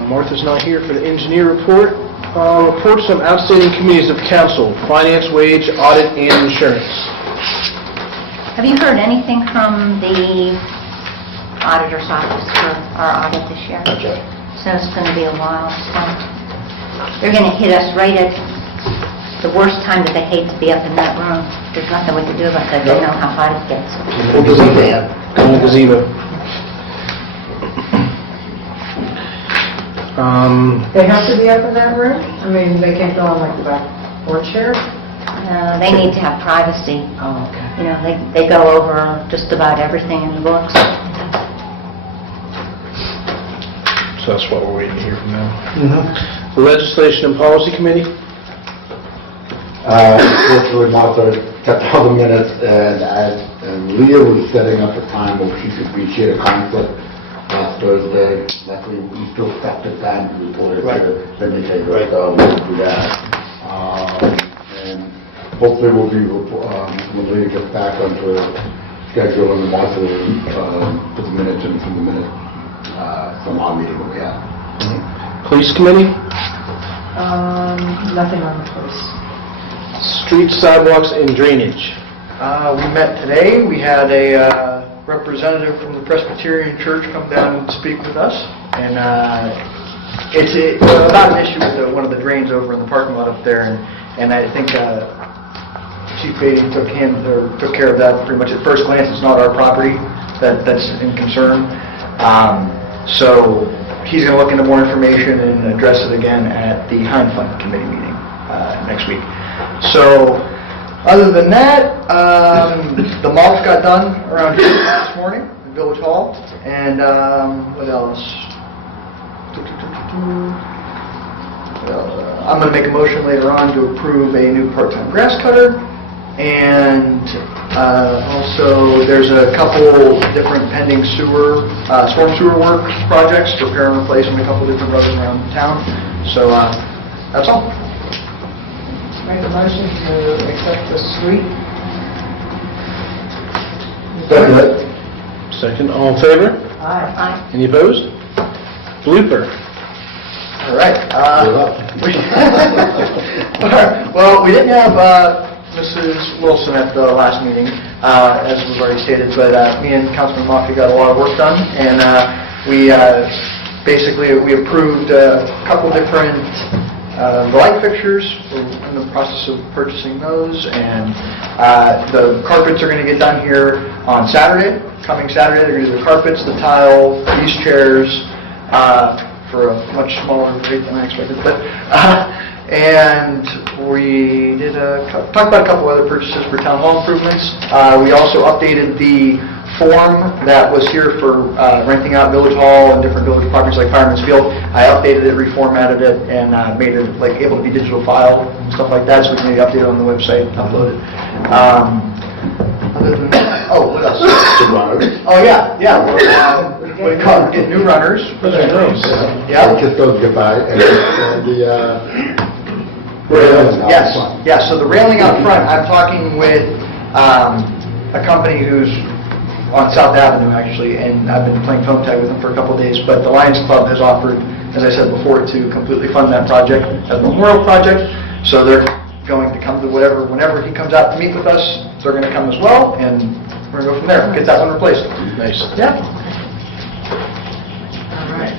Martha's not here for the engineer report. Reports on outstanding committees of council, finance, wage, audit, and insurance. Have you heard anything from the auditor's office for our audit this year? Okay. So it's going to be a while, so they're going to hit us right at the worst time that they hate to be up in that room. There's nothing we can do about that, they know how hot it gets. We'll do what they have. In the gazebo. They have to be up in that room? I mean, they can't go on like the back porch here? They need to have privacy. Oh, okay. You know, they go over just about everything in the books. So that's what we're waiting to hear from them. The Legislation and Policy Committee? Unfortunately, Martha kept all the minutes, and Leah was setting up a time where she could be, she had a conflict last Thursday. Luckily, we still stuck to time to report it to the syndicator, so we'll do that. And hopefully we'll be, when Leah gets back onto her schedule, and Martha will put the minutes in from the minute, from our meeting that we had. Police Committee? Nothing on the police. Streets, sidewalks, and drainage. We met today. We had a representative from the Presbyterian Church come down and speak with us. And it's about an issue with one of the drains over in the parking lot up there. And I think Chief Beatty took care of that pretty much at first glance. It's not our property that's in concern. So he's going to look into more information and address it again at the Hind Fund Committee meeting next week. So, other than that, the mulch got done around here this morning in Village Hall. And what else? I'm going to make a motion later on to approve a new part-time grass cutter. And also, there's a couple different pending storm sewer work projects, repair and replace on a couple different roads around town. So that's all. Make a motion to accept the street. That's it. Second, all in favor? Aye. Aye. Any opposed? Blooper. All right. You're up. Well, we didn't have Mrs. Wilson at the last meeting, as was already stated, but me and Councilman Moffitt got a lot of work done, and we basically approved a couple different light fixtures. We're in the process of purchasing those, and the carpets are going to get done here on Saturday. Coming Saturday, they're going to do the carpets, the tile, these chairs, for a much smaller rate than I expected. But and we did talk about a couple other purchases for town hall improvements. We also updated the form that was here for renting out Village Hall and different village properties like Fireman's Field. I updated it, reformatted it, and made it like able to be digital file and stuff like that, so we can maybe update it on the website, upload it. Other than that, oh, what else? Oh yeah. What do you call it? Get new runners. Yeah. Get those goodbye, and the Yes. So the railing out front, I'm talking with a company who's on South Avenue, actually, and I've been playing phone tag with them for a couple of days, but the Lions Club has offered, as I said before, to completely fund that project as a memorial project, so they're going to come to whenever he comes out to meet with us, they're going to come as well, and we're going to go from there, get that one replaced. Nice. Yeah. All right.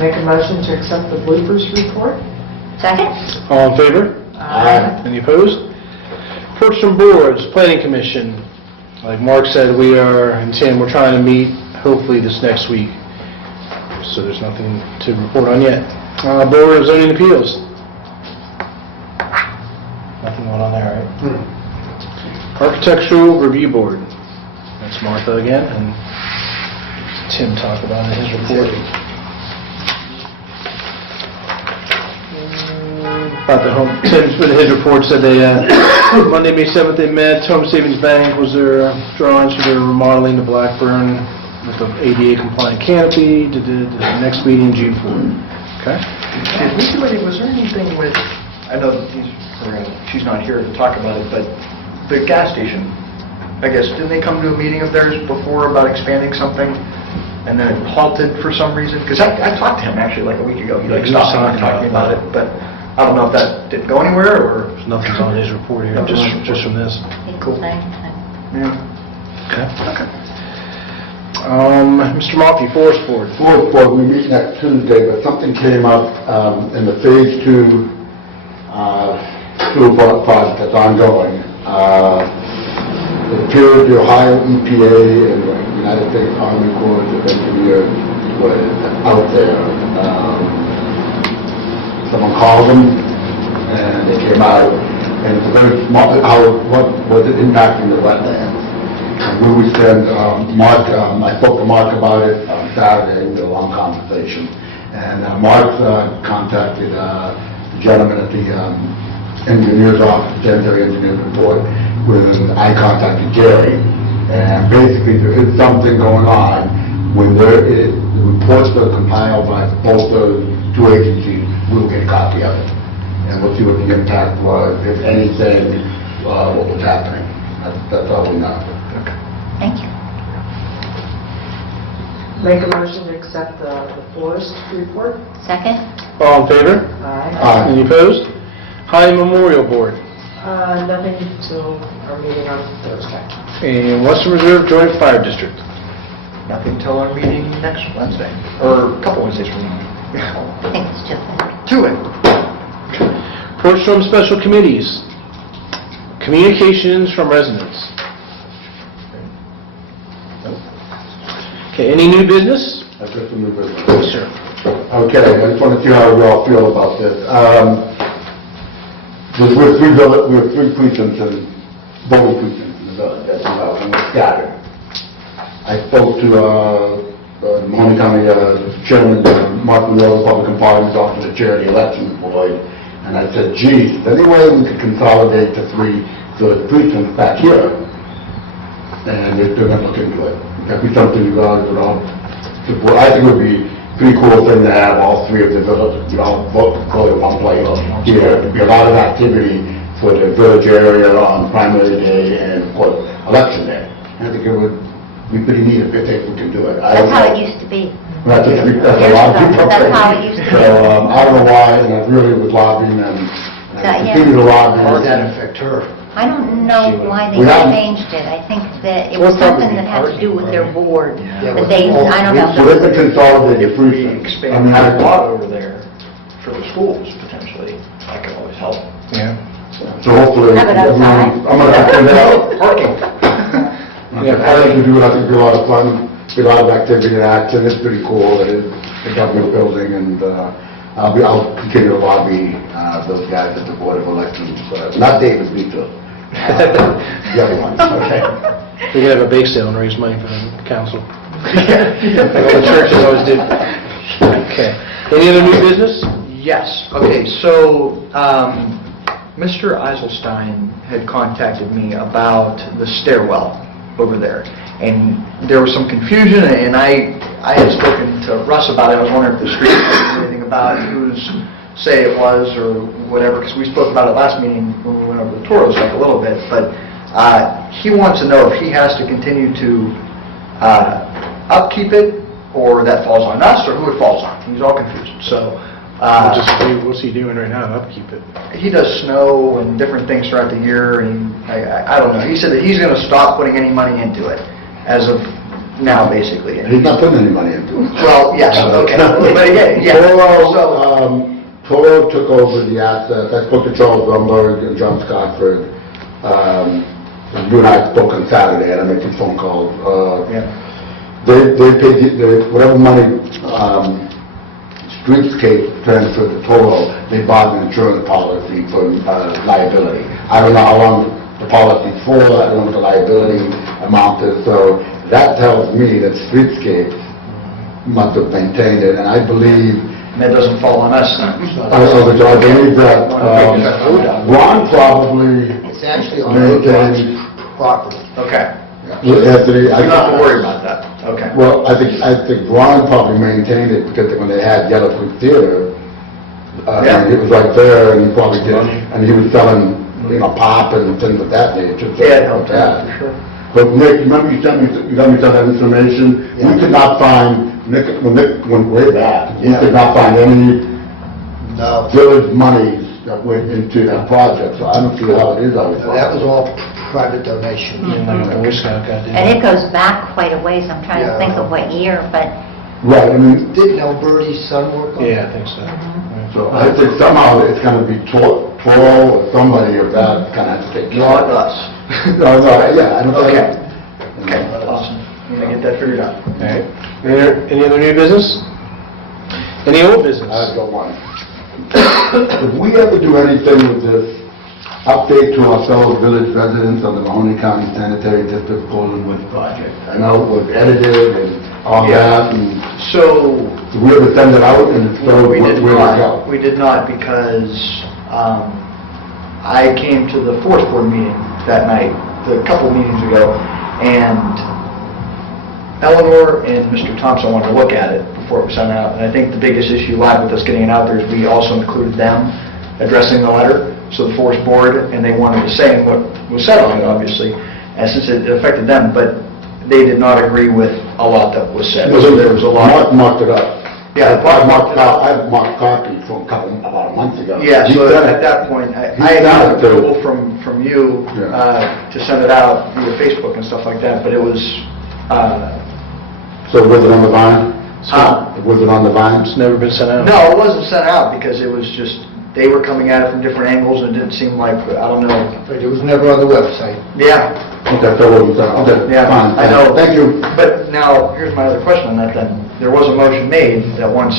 Make a motion to accept the bloopers report. Second? All in favor? Aye. Any opposed? Reports from boards, Planning Commission. Like Mark said, we're trying to meet hopefully this next week. So there's nothing to report on yet. Board of Zoning Appeals. Nothing going on there, right? Architectural Review Board. That's Martha again, and Tim talked about it in his report. About the home, Tim's put in his report said they, Monday, May 7th, they met. Home Savings Bank was their drawings for their remodeling the Blackburn with the ADA compliant canopy. The next meeting, June 4th. Okay? Was there anything with, I know that she's not here to talk about it, but the gas station, I guess, didn't they come to a meeting of theirs before about expanding something, and then it halted for some reason? Because I talked to him actually like a week ago. He stopped and talked to me about it, but I don't know if that didn't go anywhere, or... Nothing's on his report here, just from this. Cool. Yeah. Okay. Mr. Moffey, Forest Board. Forest Board, we meet next Tuesday, but something came up in the Phase 2 sewer project that's ongoing. It appears the Ohio EPA and the United States Army Corps of Engineers was out there. Someone called them, and they came out, and it's a very small, what was it impacting the wetlands. And we would send Mark, I spoke to Mark about it on Saturday, we had a long conversation. And Mark contacted the gentleman at the engineer's office, sanitary engineer's report, when I contacted Gary. And basically, there is something going on when there is, the reports that are compiled by both those two agencies, we'll get a copy of it. And we'll see what the impact was, if anything, what was happening. That's all we know. Thank you. Make a motion to accept the forest report. Second? All in favor? Aye. Any opposed? High Memorial Board. Nothing until our meeting on Thursday. And Western Reserve Joint Fire District. Nothing till our meeting next Wednesday, or a couple Wednesdays from now. I think it's just that. 2 Reports from special committees. Communications from residents. Okay, any new business? That's just a new business. Yes, sir. Okay, I just want to see how you all feel about this. We're three precincts and voting precincts in the village, as you know, and we're scattered. I spoke to Mahoney County Chairman Mark Monroe, Republican Party, who's also the chair of the election board, and I said, geez, is there any way we could consolidate the three precincts back here? And they're going to look into it. That'd be something you guys would all support. I think it would be pretty cool thing to have all three of the villages, go in one place. Here, there'd be a lot of activity for the village area on primary day and, of course, election day. I think it would be pretty neat if we can do it. I That's don't how know. it used to be. That's a lot of people. That's how it used to be. So, I don't know why, and I really was lobbying and Yeah. continue to lobby. How does that affect her? I don't know why they We haven't- changed it. I think that it Well, was it's probably something that had to do with their board. Yeah, But with they, the- I don't So know. they could consolidate If your we food. expand the lot over there for the schools, potentially, that could always help. Yeah. So hopefully, Have it outside. I'm gonna have to help. Parking. Yeah, I think we do, I think it'll be a lot of fun, be a lot of activity and action, it's pretty cool, it is a government building, and I'll continue to lobby those guys at the Board of Elections, not David Vito, the other one, okay? We could have a bake sale and raise money for the council. Like all the churches always did. Okay. Any other new business? Yes, okay, so, Mr. Eiselstein had contacted me about the stairwell over there, and there was some confusion, and I had spoken to Russ about it. I was wondering if the street knew anything about it, whose say it was, or whatever, because we spoke about it last meeting when we went over the tour, it was like a little bit, but he wants to know if he has to continue to upkeep it, or that falls on us, or who it falls on. He's all confused, so... What's he doing right now to upkeep it? He does snow and different things throughout the year, and I don't know. He said that he's going to stop putting any money into it as of now, basically. He's not putting any money into it. Well, yes, okay. But again, yeah. So, Toro took over the assets. I spoke to Charles Rumberg and John Scottford. You and I spoke on Saturday, and I made two phone calls. yeah. They paid whatever money Streetscape transferred to Toro, they bought an insurance policy for liability. I don't know how long the policy's for, I don't know what the liability amount is, so that tells me that Streetscape must have maintained it, and I believe And that doesn't fall on us. I believe that Ron probably It's actually on maintained. property. Okay. Anthony, You don't have to worry about that. Okay. Well, I think Ron probably maintained it because when they had Yellow Creek Theater, Yeah. it was right there, and he probably did, and he was selling, pop and things of that nature. so- Yeah, it helped out, for sure. But Nick, remember you got me some of that information? We Yeah. could not find, Nick went way back, we Yeah. could not find any No, village monies that went into that project, so I don't see how it is always. that was all private donation. Like the Boy Scout guy did. And it goes back quite a ways. I'm trying to Yeah. think of what year, but Right, I mean, Didn't Alberti's son work on it? Yeah, I think so. so I think somehow it's gonna be Toro or somebody of that kind of has to take care Not of it. us. No, yeah, I don't think. Okay. Okay, awesome. I'm going to get that figured out. All right. Any other new business? Any old business? I've got one. If we ever do anything with this update to our fellow village residents on the Mahoney County Sanitary District Golden Woods project, I know it was edited and all that, and So, we ever send it out, and so we where did to not. go? We did not because I came to the forest board meeting that night, a couple meetings ago, and Eleanor and Mr. Thompson wanted to look at it before it was sent out. And I think the biggest issue live with us getting it out there is we also included them addressing the letter, so the forest board, and they wanted to say what was said on it, obviously, and since it affected them, but they did not agree with a lot that was said. So there was a lot. Mark marked it up. Yeah, I marked copies from about a month ago. Yeah, He so said at it. that point, I He had said got it, too. approval from you Yeah. to send it out via Facebook and stuff like that, but it was, So was it on the vine? Huh? Was it on the vine? It's never been sent out. no, it wasn't sent out because it was just, they were coming at it from different angles and it didn't seem like, I don't know. But it was never on the website. Yeah, Okay, so what was that? Okay, yeah, fine. I know. Thank you. But now, here's my other question on that then. There was a motion made that once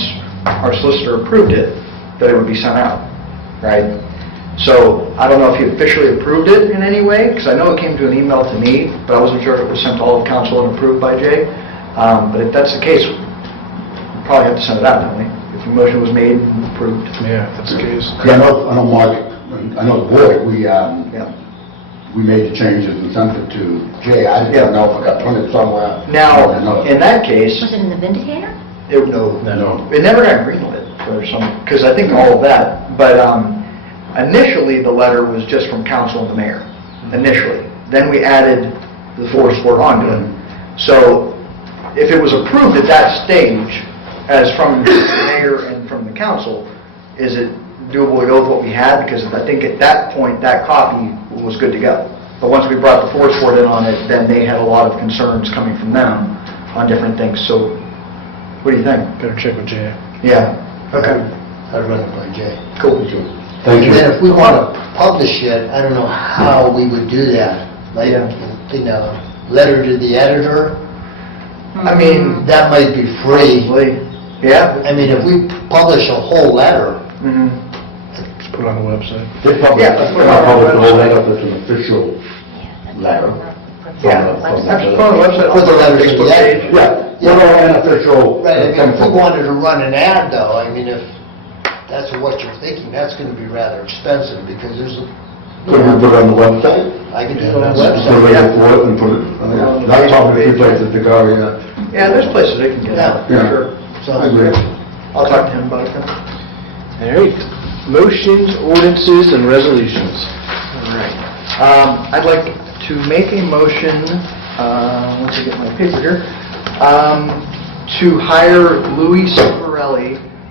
our solicitor approved it, that it would be sent out, right? So, I don't know if he officially approved it in any way, because I know it came to an email to me, but I wasn't sure if it was sent to all of council and approved by Jay. But if that's the case, we'll probably have to send it out, don't we? If the motion was made and approved. Yeah, if that's the case. Yeah, I know Mark, I know the board, Yeah. we made the changes and sent it to Jay. I Yeah. don't know if it got printed somewhere. I Now, don't know. in that case, was it in the Vindicator? No. It never got greenlit for some, because I think all of that, but initially, the letter was just from council and the mayor, initially. Then we added the fourth sport onto it. So if it was approved at that stage, as from the mayor and from the council, is it doable to go with what we had? Because I think at that point, that copy was good to go. But once we brought the fourth sport in on it, then they had a lot of concerns coming from them on different things. So what do you think? Better check with Jay. Yeah. Okay. I'd run it by Jay. Cool. Thank you. And then if we want to publish it, I don't know how we would do that. Like, Yeah. in a letter to the editor, I mean, that might be free. possibly. Yeah. I mean, if we publish a whole letter, Mhm. Just put it on the website. They publish, Yeah, let's put it on the publish the whole website. letter, that's an official letter. Yeah. That's on the website. Put the letter to the Facebook editor. page. Yeah, well, an official. right, I mean, if we wanted to run an ad though, I mean, if that's what you're thinking, that's going to be rather expensive because there's, Could we put it on the website? I can do it on the So website. they can for it and put it, that's probably the places to go, yeah. Yeah, there's places they can get out, for Yeah. sure. I agree. I'll talk to him about it then. All right. Motions, ordinances, and resolutions. All right. I'd like to make a motion, once I get my paper here, to hire Louis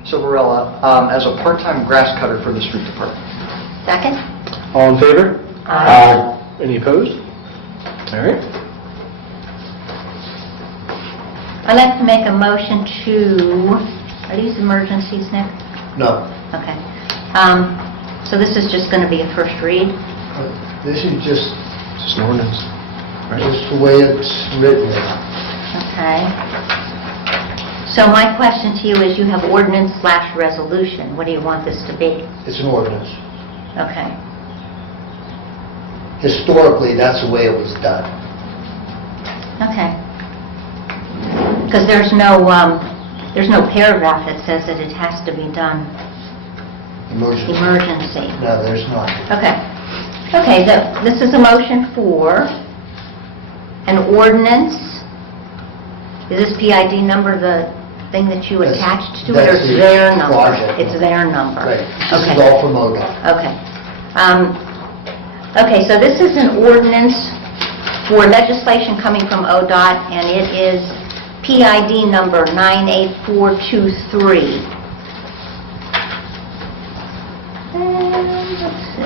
Silverella as a part-time grass cutter for the street department. Second? All in favor? Any opposed? All right. I'd like to make a motion to, are these emergencies, Nick? No, Okay. So this is just going to be a first read? this is just Just an ordinance. the way it's written. Okay. So my question to you is, you have ordinance/resolution. What do you want this to be? It's an ordinance. Okay. Historically, that's the way it was done. Okay. Because there's no paragraph that says that it has to be done emergency. No, there's not. Okay. Okay, this is a motion for an ordinance. Is this PID number the thing that you That's- attached to it, or that's it's the their number? project It's their number. Right. This is Okay. all from ODOT. Okay. Okay, so this is an ordinance for legislation coming from ODOT, and it is PID number 98423. And let's see.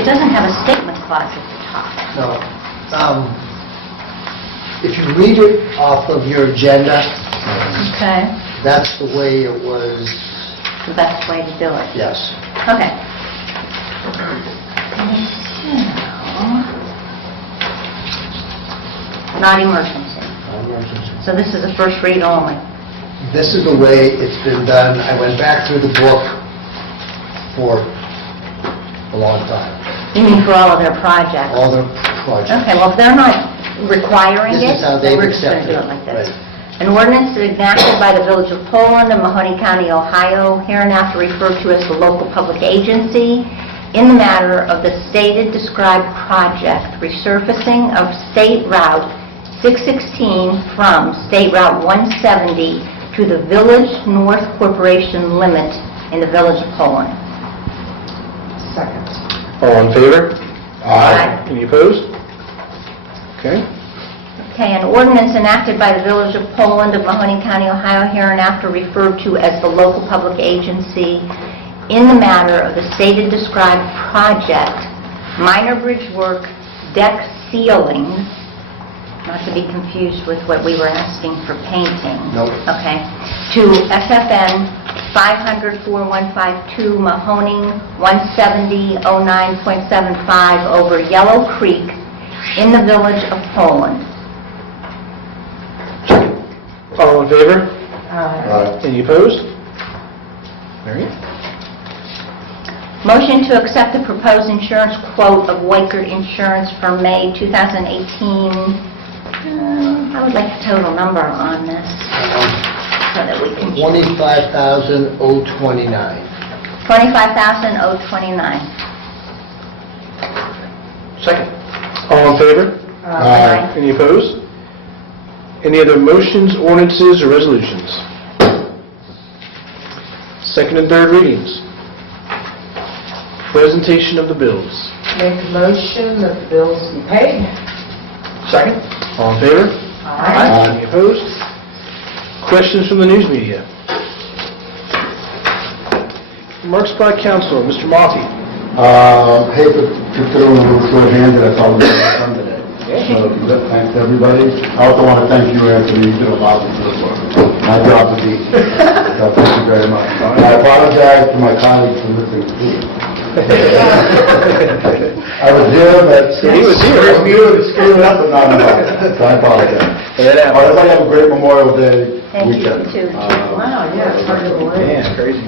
It doesn't have a statement clause at the top. No. If you read it off of your agenda, Okay. that's the way it was, The best way to do it. yes. Okay. So, not emergency. So this is a first read only. This is the way it's been done. I went back through the book for a long time, You mean for all of their projects? all the projects. Okay, well, if they're not requiring This it, is how then they've we're just going to do it accepted like it. this. Right. An ordinance enacted by the Village of Poland in Mahoney County, Ohio, hereinafter referred to as the local public agency, in the matter of the stated described project, resurfacing of State Route 616 from State Route 170 to the Village North Corporation limit in the Village of Poland. Second. All in favor? Aye. Any opposed? Okay. Okay, an ordinance enacted by the Village of Poland of Mahoney County, Ohio, hereinafter referred to as the local public agency, in the matter of the stated described project, minor bridge work, deck sealing, not to be confused with what we were asking for painting. Nope. Okay, to FFN 500-4152 Mahoning 170-09.75 over Yellow Creek in the Village of Poland. All in favor? Uh, Any opposed? All right. Motion to accept the proposed insurance quote of Weichert Insurance for May 2018. I would like the total number on this so that we can... $25,029. $25,029. Second. All in favor? Aye. Any opposed? Any other motions, ordinances, or resolutions? Second and third readings. Presentation of the bills. Make a motion that the bills be paid. Second? All in favor? Aye. Any opposed? Questions from the news media? Remarks by council, Mr. Moffey. Hey, considering we were short-handed, I thought we were done today. So, thanks to everybody. I also want to thank you, Anthony, you did a lot of good work. My job to be. So thank you very much. I apologize to my colleagues for missing the meeting. I was here, but... He was here. Screwed up, but not enough. So I apologize. Everybody have a great Memorial Day Thank you, weekend. too. Wow, yeah, it's hard to believe. Yeah, it's crazy.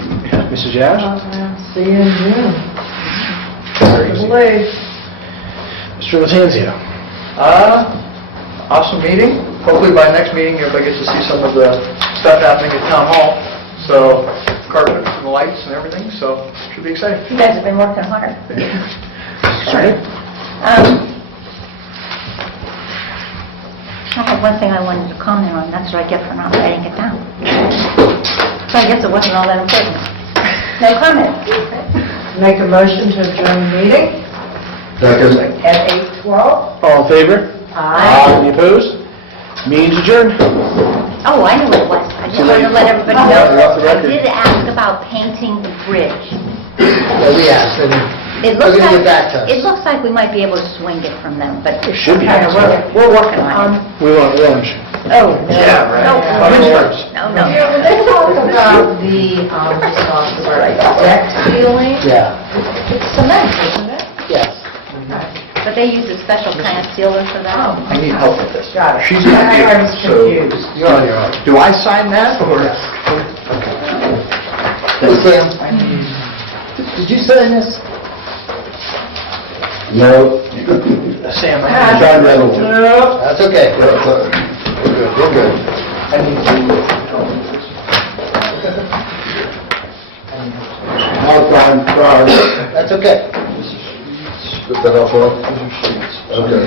Mrs. Yash? See you in June. Hard to believe. Mr. Latanzio? Awesome meeting. Hopefully by next meeting, everybody gets to see some of the stuff happening at Town Hall. So, carpets and the lights and everything, so should be exciting. You guys have been working hard. Sorry? I have one thing I wanted to comment on, that's what I get for not writing it down. So I guess it wasn't all that important. No comment. Make a motion to adjourn the meeting Second. at 8:12. All in favor? Aye. Any opposed? Meeting's adjourned. Oh, I knew what it was. I just wanted to let everybody know. I did ask about painting the bridge. We asked, and It they're looks going to get like, back to us. it looks like we might be able to swing it from them, but There should be. we're working on it. We want lunch. Oh, no. Yeah, right. No, Lunch. no, no. When they talk about the, deck ceiling, Yeah, it's cement, isn't it? yes. But they use a special kind of sealer for that. I need help with this. Got it. She's not I here, was so confused. You're on your own. do I sign that or? Hey, Sam, did you sign this? No. Sam, Ah. John Reynolds. No. That's okay. We're good. We're good. I need to... Now, John, sorry. That's okay. Put that up, okay.